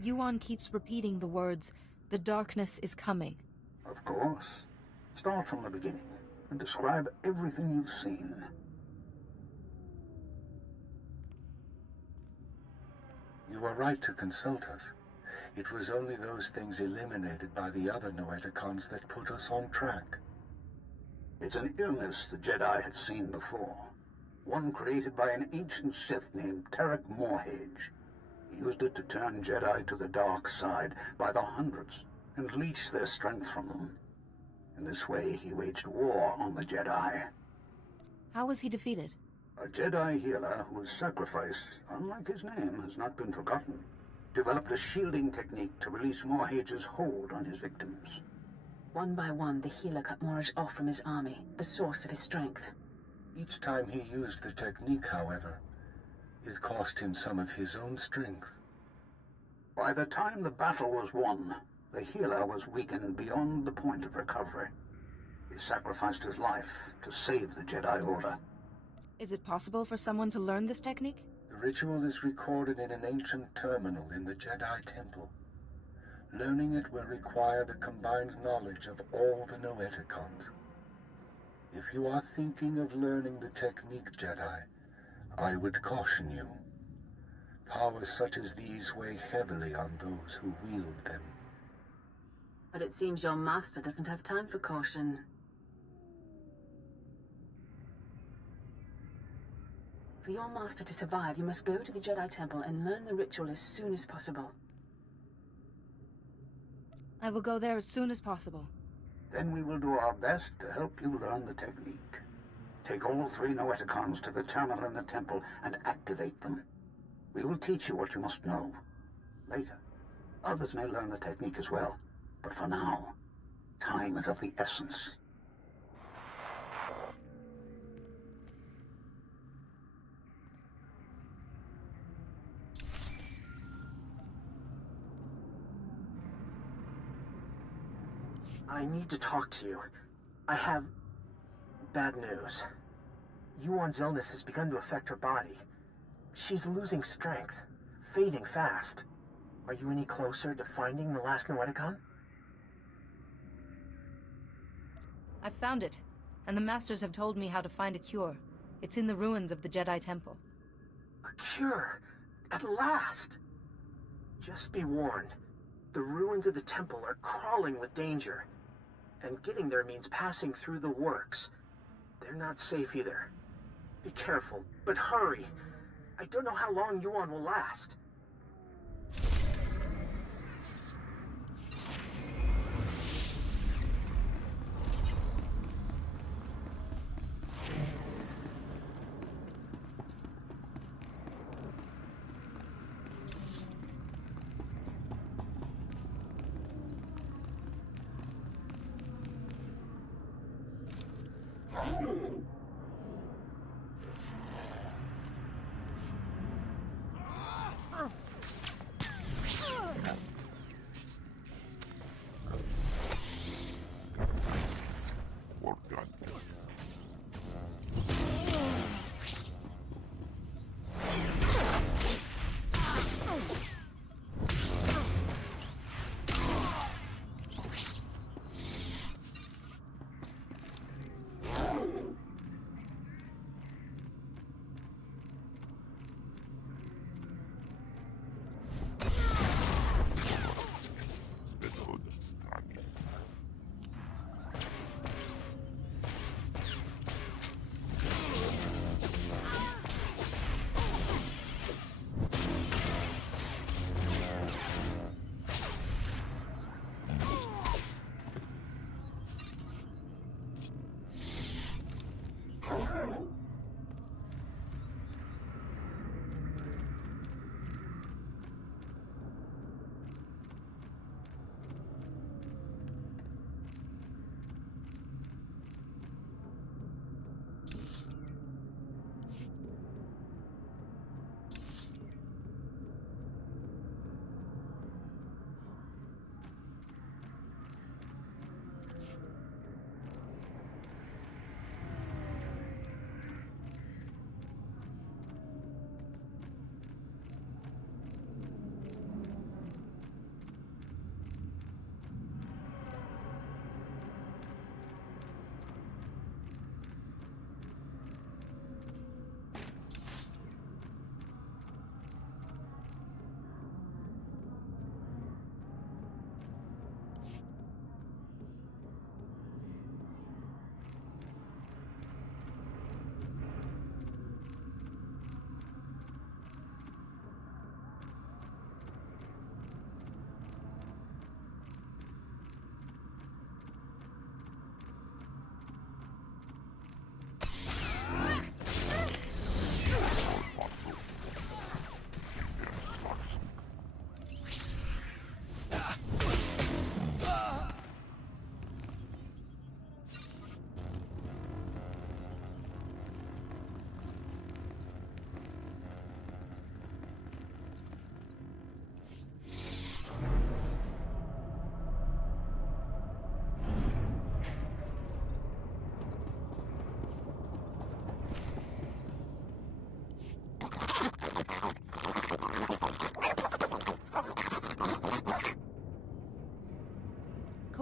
Yuan keeps repeating the words, "The darkness is coming." Of course. Start from the beginning and describe everything you've seen. You are right to consult us. It was only those things eliminated by the other Noeticons that put us on track. It's an illness the Jedi have seen before. One created by an ancient Sith named Tarek Morhage. He used it to turn Jedi to the dark side by the hundreds and leech their strength from them. In this way, he waged war on the Jedi. How was he defeated? A Jedi healer whose sacrifice, unlike his name, has not been forgotten, developed a shielding technique to release Morhage's hold on his victims. One by one, the healer cut Morage off from his army, the source of his strength. Each time he used the technique, however, it cost him some of his own strength. By the time the battle was won, the healer was weakened beyond the point of recovery. He sacrificed his life to save the Jedi Order. Is it possible for someone to learn this technique? The ritual is recorded in an ancient terminal in the Jedi Temple. Learning it will require the combined knowledge of all the Noeticons. If you are thinking of learning the technique, Jedi, I would caution you. Powers such as these weigh heavily on those who wield them. But it seems your master doesn't have time for caution. For your master to survive, you must go to the Jedi Temple and learn the ritual as soon as possible. I will go there as soon as possible. Then we will do our best to help you learn the technique. Take all 3 Noeticons to the terminal in the temple and activate them. We will teach you what you must know. Later, others may learn the technique as well. But for now, time is of the essence. I need to talk to you. I have bad news. Yuan's illness has begun to affect her body. She's losing strength, fading fast. Are you any closer to finding the last Noeticon? I've found it, and the Masters have told me how to find a cure. It's in the ruins of the Jedi Temple. A cure! At last! Just be warned. The ruins of the temple are crawling with danger. And getting there means passing through the works. They're not safe either. Be careful, but hurry. I don't know how long Yuan will last.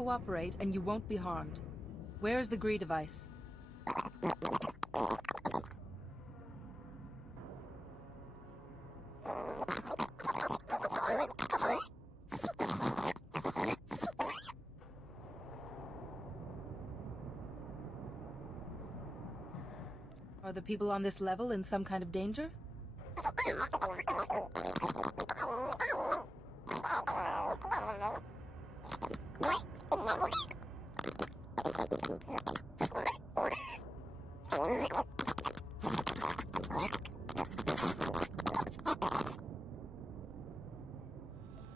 cooperate and you won't be harmed. Where is the Gree device? Are the people on this level in some kind of danger?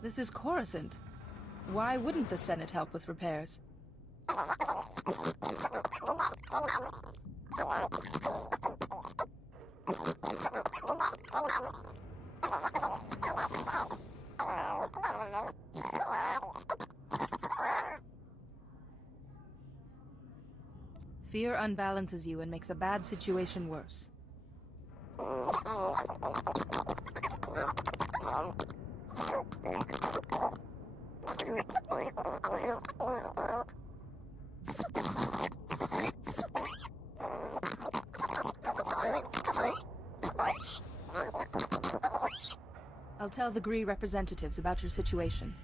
This is Coruscant. Why wouldn't the Senate help with repairs? Fear unbalances you and makes a bad situation worse. I'll tell the Gree representatives about your situation.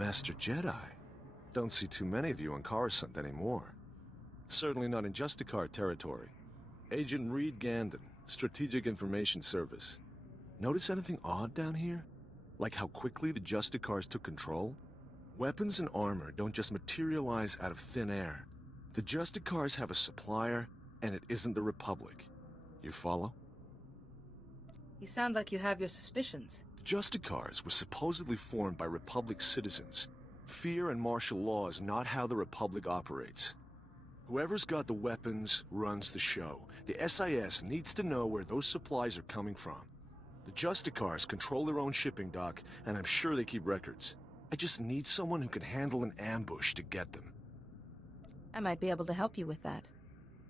Master Jedi. Don't see too many of you on Coruscant anymore. Certainly not in Justicar territory. Agent Reed Gandon, Strategic Information Service. Notice anything odd down here? Like how quickly the Justicars took control? Weapons and armor don't just materialize out of thin air. The Justicars have a supplier, and it isn't the Republic. You follow? You sound like you have your suspicions. The Justicars were supposedly formed by Republic citizens. Fear and martial law is not how the Republic operates. Whoever's got the weapons runs the show. The SIS needs to know where those supplies are coming from. The Justicars control their own shipping dock, and I'm sure they keep records. I just need someone who can handle an ambush to get them. I might be able to help you with that.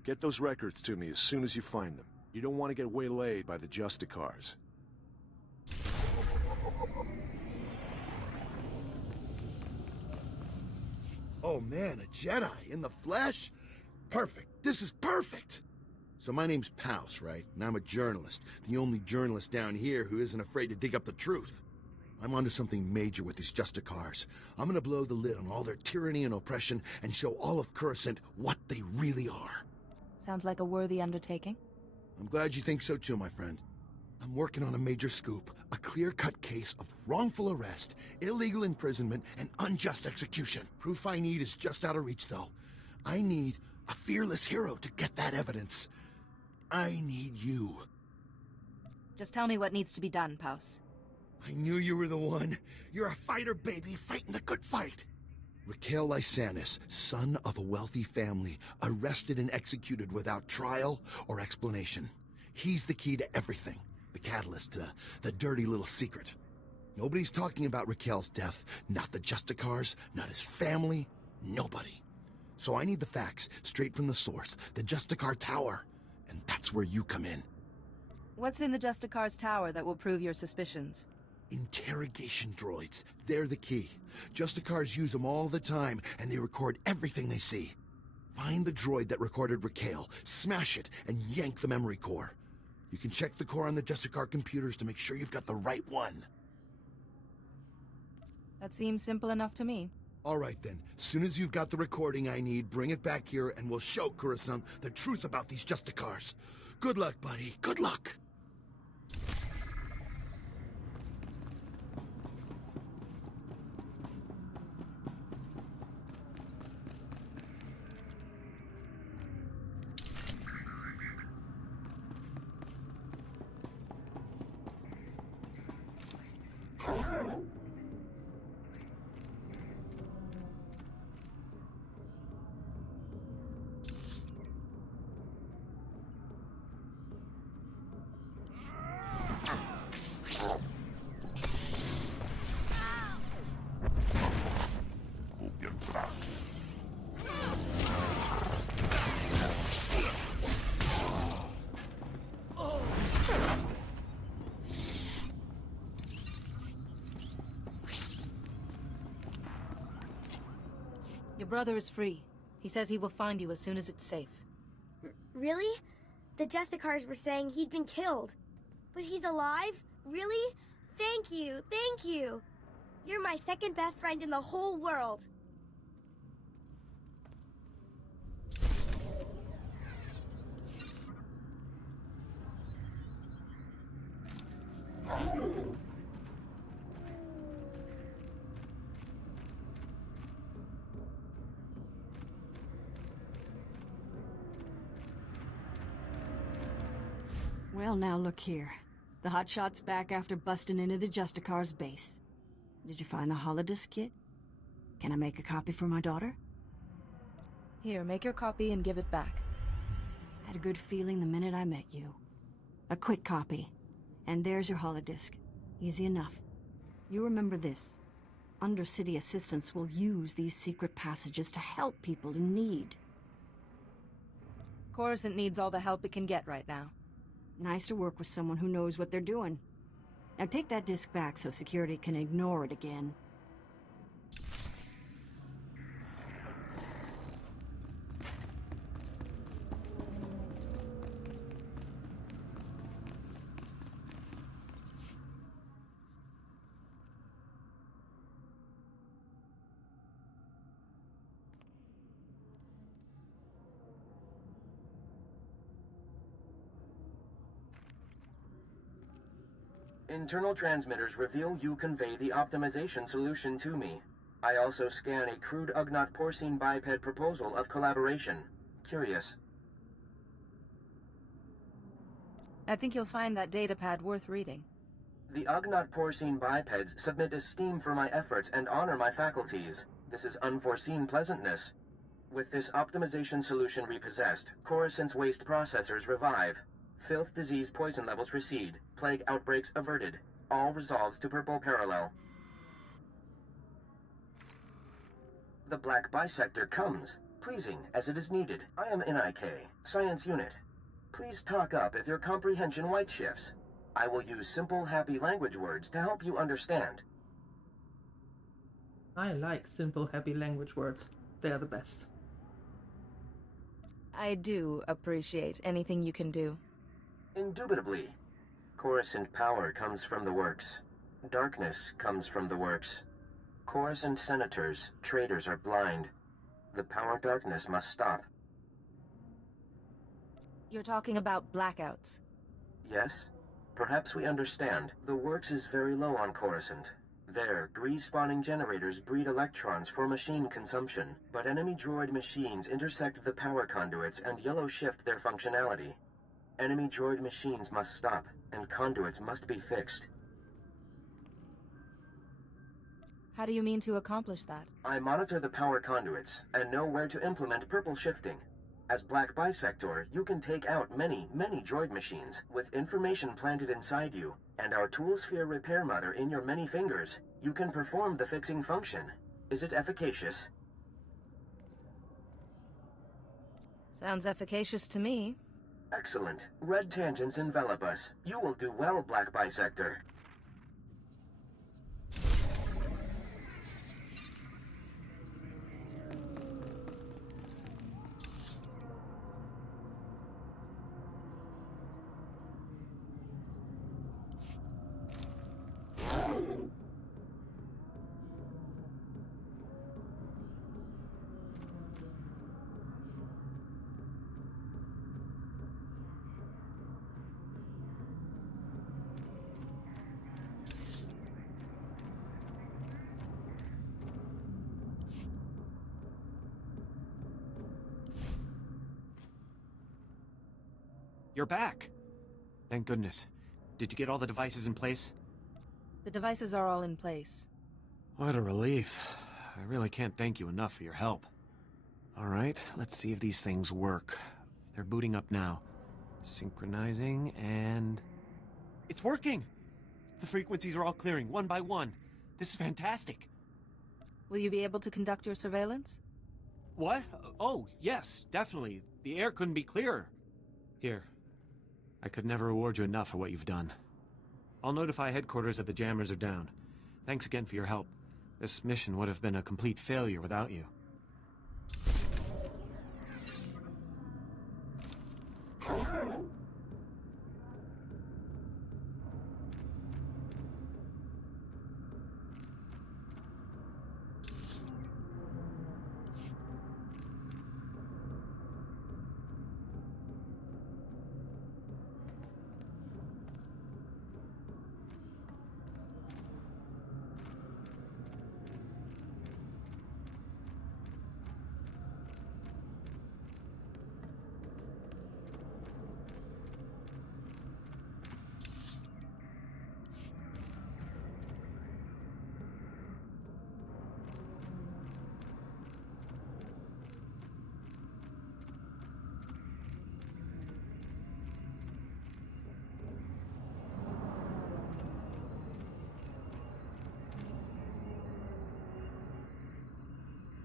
Get those records to me as soon as you find them. You don't want to get waylaid by the Justicars. Oh man, a Jedi in the flesh? Perfect. This is perfect! So my name's Pouse, right? And I'm a journalist. The only journalist down here who isn't afraid to dig up the truth. I'm onto something major with these Justicars. I'm gonna blow the lid on all their tyranny and oppression and show all of Coruscant what they really are. Sounds like a worthy undertaking. I'm glad you think so too, my friend. I'm working on a major scoop, a clear-cut case of wrongful arrest, illegal imprisonment, and unjust execution. Proof I need is just out of reach, though. I need a fearless hero to get that evidence. I need you. Just tell me what needs to be done, Pouse. I knew you were the one. You're a fighter, baby, fighting the good fight. Raquel Lysanis, son of a wealthy family, arrested and executed without trial or explanation. He's the key to everything. The catalyst to the dirty little secret. Nobody's talking about Raquel's death. Not the Justicars, not his family, nobody. So I need the facts, straight from the source, the Justicar Tower. And that's where you come in. What's in the Justicar's tower that will prove your suspicions? Interrogation droids. They're the key. Justicars use them all the time, and they record everything they see. Find the droid that recorded Raquel, smash it, and yank the memory core. You can check the core on the Justicar computers to make sure you've got the right one. That seems simple enough to me. All right then. As soon as you've got the recording I need, bring it back here and we'll show Coruscant the truth about these Justicars. Good luck, buddy. Good luck. Your brother is free. He says he will find you as soon as it's safe. Really? The Justicars were saying he'd been killed. But he's alive? Really? Thank you, thank you. You're my second best friend in the whole world. Well, now look here. The hotshot's back after busting into the Justicar's base. Did you find the holodisc kit? Can I make a copy for my daughter? Here, make your copy and give it back. Had a good feeling the minute I met you. A quick copy. And there's your holodisc. Easy enough. You remember this. Undercity assistants will use these secret passages to help people in need. Coruscant needs all the help it can get right now. Nice to work with someone who knows what they're doing. Now take that disc back so security can ignore it again. Internal transmitters reveal you convey the optimization solution to me. I also scan a crude Ugnaught porcine biped proposal of collaboration. Curious. I think you'll find that datapad worth reading. The Ugnaught porcine bipeds submit esteem for my efforts and honor my faculties. This is unforeseen pleasantness. With this optimization solution repossessed, Coruscant's waste processors revive. Filth disease poison levels recede. Plague outbreaks averted. All resolves to purple parallel. The black bisector comes, pleasing as it is needed. I am NIK, Science Unit. Please talk up if your comprehension white shifts. I will use simple, happy language words to help you understand. I like simple, happy language words. They're the best. I do appreciate anything you can do. Indubitably. Coruscant power comes from the works. Darkness comes from the works. Coruscant senators, traitors are blind. The power darkness must stop. You're talking about blackouts. Yes? Perhaps we understand. The works is very low on Coruscant. There, grease-spawning generators breed electrons for machine consumption, but enemy droid machines intersect the power conduits and yellow shift their functionality. Enemy droid machines must stop, and conduits must be fixed. How do you mean to accomplish that? I monitor the power conduits, and know where to implement purple shifting. As Black Bisector, you can take out many, many droid machines, with information planted inside you, and our Toolsphere repair mother in your many fingers. You can perform the fixing function. Is it efficacious? Sounds efficacious to me. Excellent. Red tangents envelop us. You will do well, Black Bisector. You're back! Thank goodness. Did you get all the devices in place? The devices are all in place. What a relief. I really can't thank you enough for your help. Alright, let's see if these things work. They're booting up now. Synchronizing, and... It's working! The frequencies are all clearing, one by one. This is fantastic. Will you be able to conduct your surveillance? What? Oh, yes, definitely. The air couldn't be clearer. Here. I could never reward you enough for what you've done. I'll notify headquarters that the jammers are down. Thanks again for your help. This mission would have been a complete failure without you.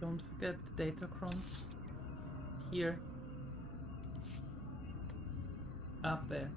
Don't forget the datachron. Here. Up there.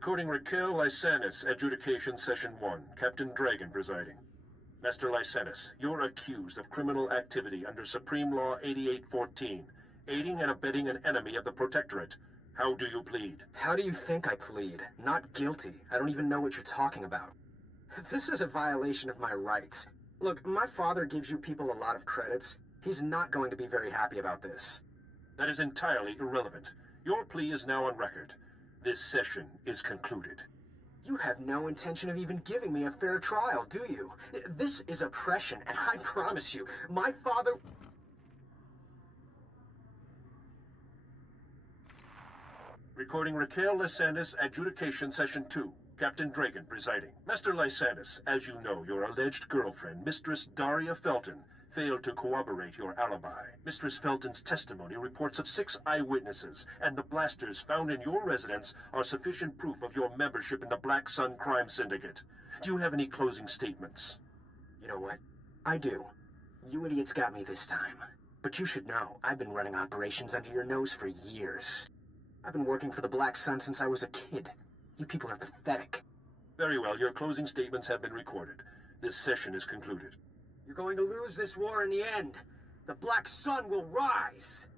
Recording Raquel Lysanis, Adjudication Session 1. Captain Dragon presiding. Master Lysanis, you're accused of criminal activity under Supreme Law 8814, aiding and abetting an enemy of the Protectorate. How do you plead? How do you think I plead? Not guilty. I don't even know what you're talking about. This is a violation of my rights. Look, my father gives you people a lot of credits. He's not going to be very happy about this. That is entirely irrelevant. Your plea is now on record. This session is concluded. You have no intention of even giving me a fair trial, do you? This is oppression, and I promise you, my father... Recording Raquel Lysanis, Adjudication Session 2. Captain Dragon presiding. Master Lysanis, as you know, your alleged girlfriend, Mistress Daria Felton, failed to corroborate your alibi. Mistress Felton's testimony reports of 6 eyewitnesses, and the blasters found in your residence are sufficient proof of your membership in the Black Sun Crime Syndicate. Do you have any closing statements? You know what? I do. You idiots got me this time. But you should know, I've been running operations under your nose for years. I've been working for the Black Sun since I was a kid. You people are pathetic. Very well, your closing statements have been recorded. This session is concluded. You're going to lose this war in the end. The Black Sun will rise.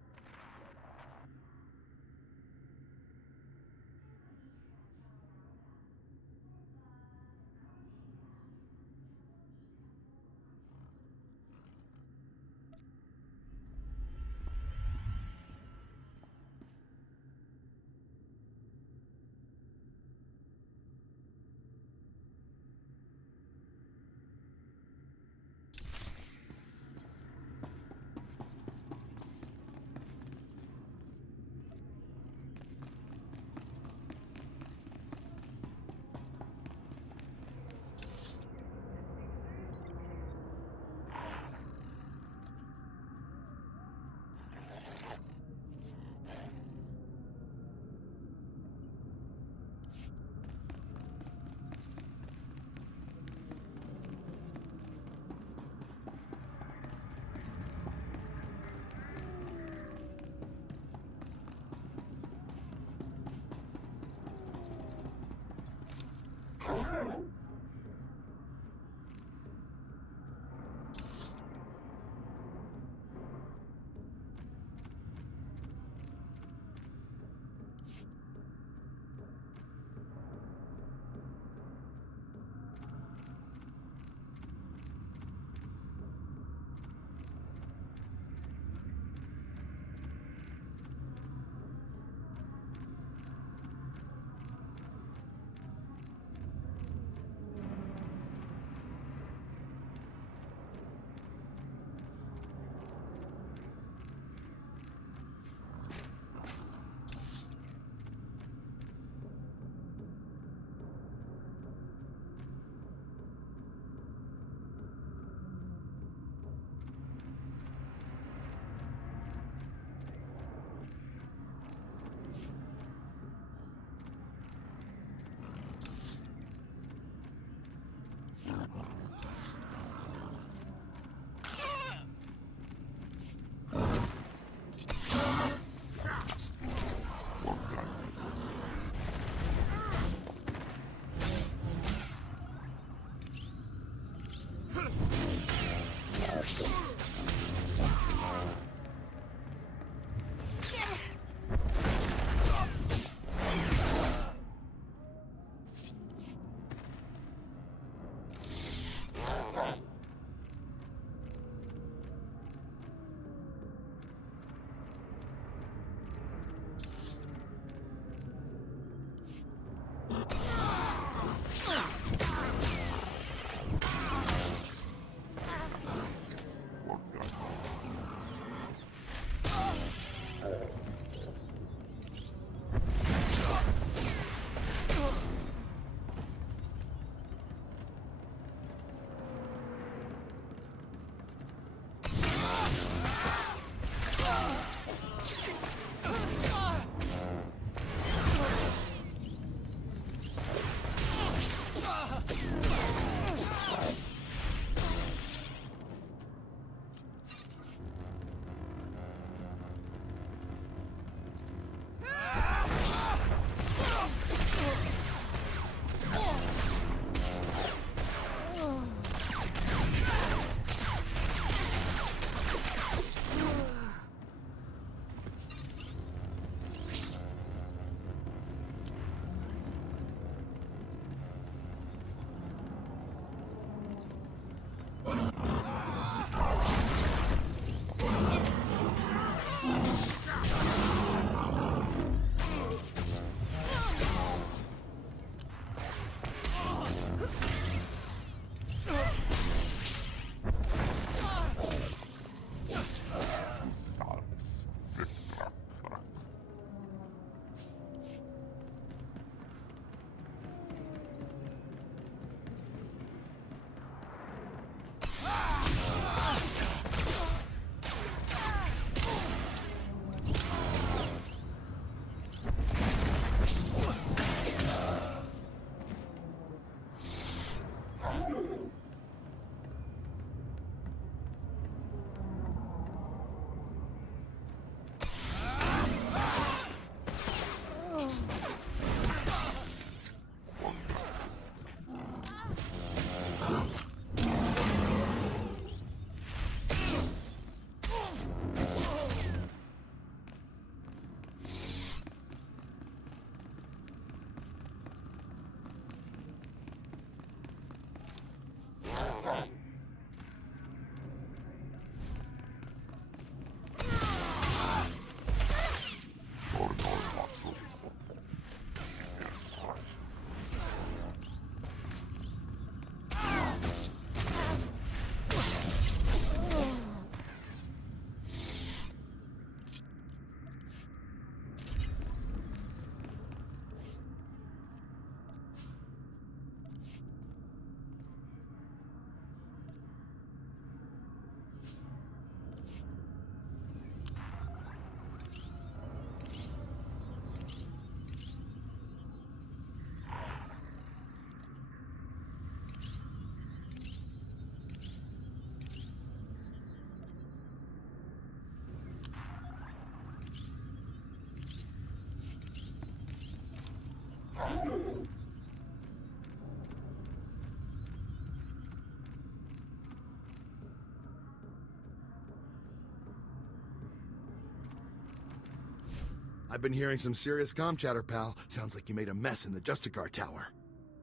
I've been hearing some serious comm chatter, pal. Sounds like you made a mess in the Justicar Tower.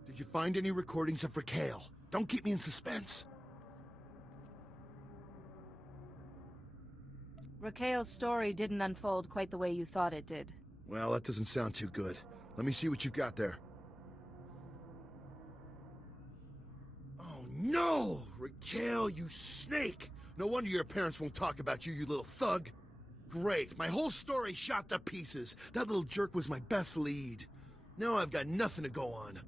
Did you find any recordings of Raquel? Don't keep me in suspense. Raquel's story didn't unfold quite the way you thought it did. Well, that doesn't sound too good. Let me see what you've got there. Oh no! Raquel, you snake! No wonder your parents won't talk about you, you little thug. Great, my whole story shot to pieces. That little jerk was my best lead. Now I've got nothing to go on.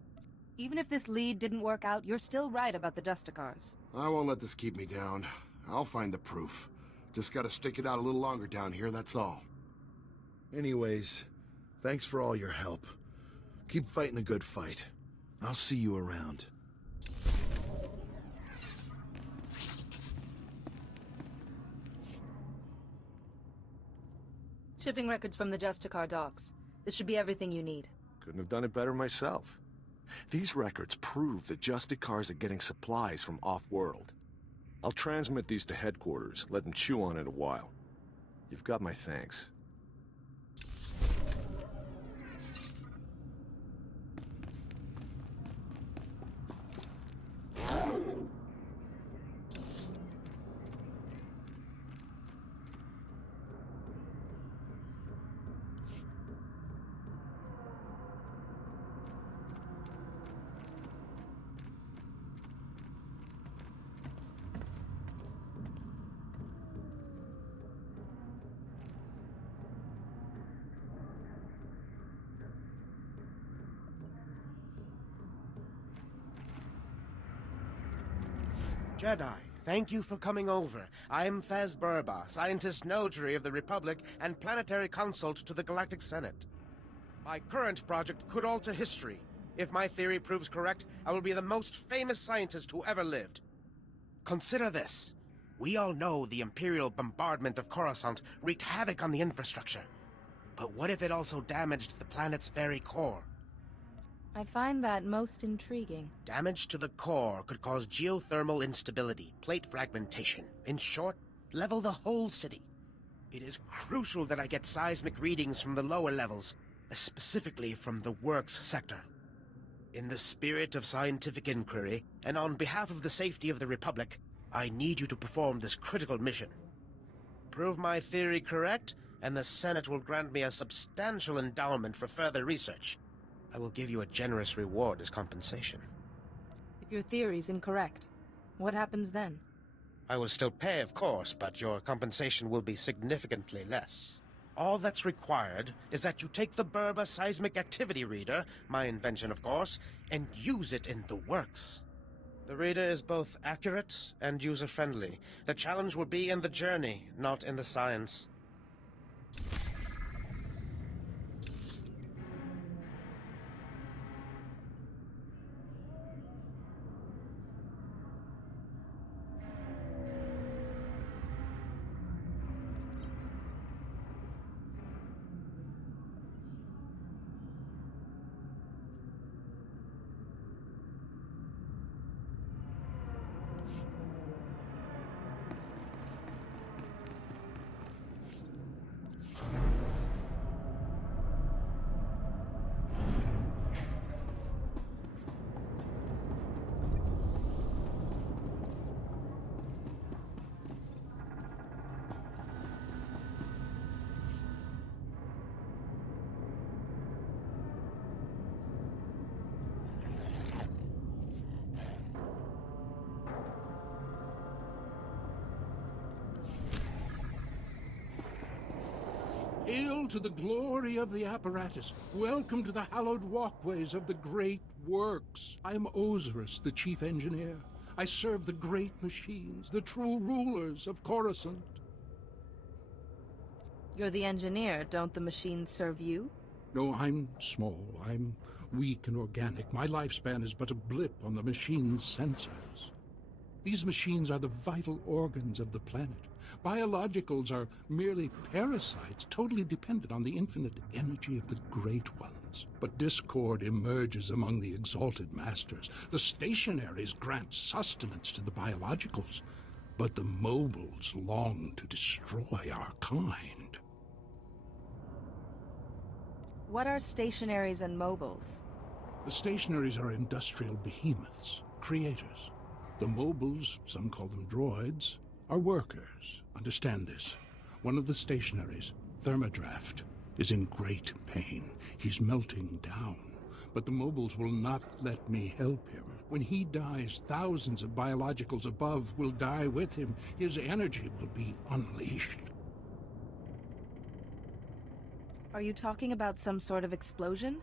Even if this lead didn't work out, you're still right about the Justicars. I won't let this keep me down. I'll find the proof. Just gotta stick it out a little longer down here, that's all. Anyways, thanks for all your help. Keep fighting the good fight. I'll see you around. Shipping records from the Justicar docks. This should be everything you need. Couldn't have done it better myself. These records prove the Justicars are getting supplies from off-world. I'll transmit these to headquarters, let them chew on it a while. You've got my thanks. Jedi, thank you for coming over. I'm Faz Burba, scientist notary of the Republic and planetary consult to the Galactic Senate. My current project could alter history. If my theory proves correct, I will be the most famous scientist who ever lived. Consider this. We all know the Imperial bombardment of Coruscant wreaked havoc on the infrastructure. But what if it also damaged the planet's very core? I find that most intriguing. Damage to the core could cause geothermal instability, plate fragmentation. In short, level the whole city. It is crucial that I get seismic readings from the lower levels, specifically from the works sector. In the spirit of scientific inquiry, and on behalf of the safety of the Republic, I need you to perform this critical mission. Prove my theory correct, and the Senate will grant me a substantial endowment for further research. I will give you a generous reward as compensation. If your theory's incorrect, what happens then? I will still pay, of course, but your compensation will be significantly less. All that's required is that you take the Burba Seismic Activity Reader, my invention of course, and use it in the works. The reader is both accurate and user-friendly. The challenge will be in the journey, not in the science. Hail to the glory of the apparatus. Welcome to the hallowed walkways of the great works. I am Osiris, the chief engineer. I serve the great machines, the true rulers of Coruscant. You're the engineer. Don't the machines serve you? No, I'm small. I'm weak and organic. My lifespan is but a blip on the machine's sensors. These machines are the vital organs of the planet. Biologicals are merely parasites, totally dependent on the infinite energy of the Great Ones. But discord emerges among the exalted masters. The stationaries grant sustenance to the biologicals, but the mobiles long to destroy our kind. What are stationaries and mobiles? The stationaries are industrial behemoths, creators. The mobiles, some call them droids, are workers. Understand this. One of the stationaries, Thermodraft, is in great pain. He's melting down. But the mobiles will not let me help him. When he dies, thousands of biologicals above will die with him. His energy will be unleashed. Are you talking about some sort of explosion?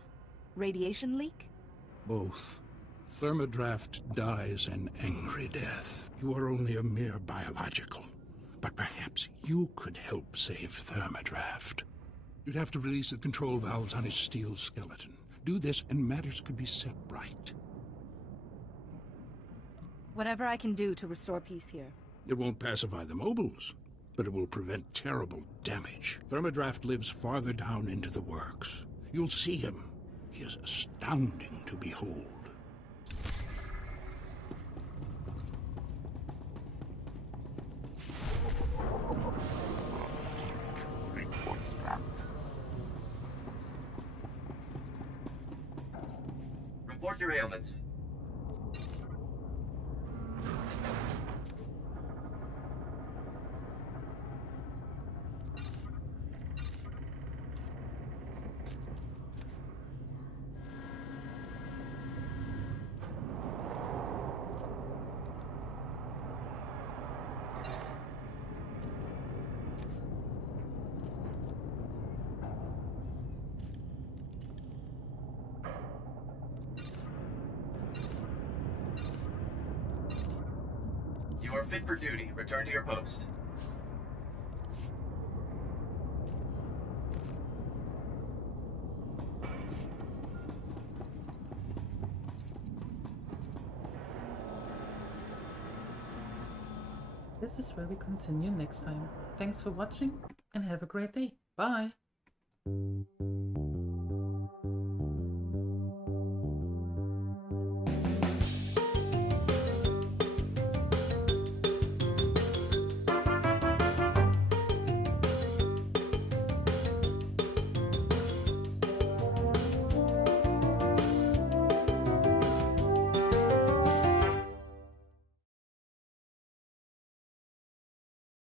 Radiation leak? Both. Thermodraft dies an angry death. You are only a mere biological. But perhaps you could help save Thermodraft. You'd have to release the control valves on his steel skeleton. Do this and matters could be set right. Whatever I can do to restore peace here. It won't pacify the mobiles, but it will prevent terrible damage. Thermodraft lives farther down into the works. You'll see him. He is astounding to behold. your ailments? You are fit for duty. Return to your post. This is where we continue next time. Thanks for watching and have a great day. Bye!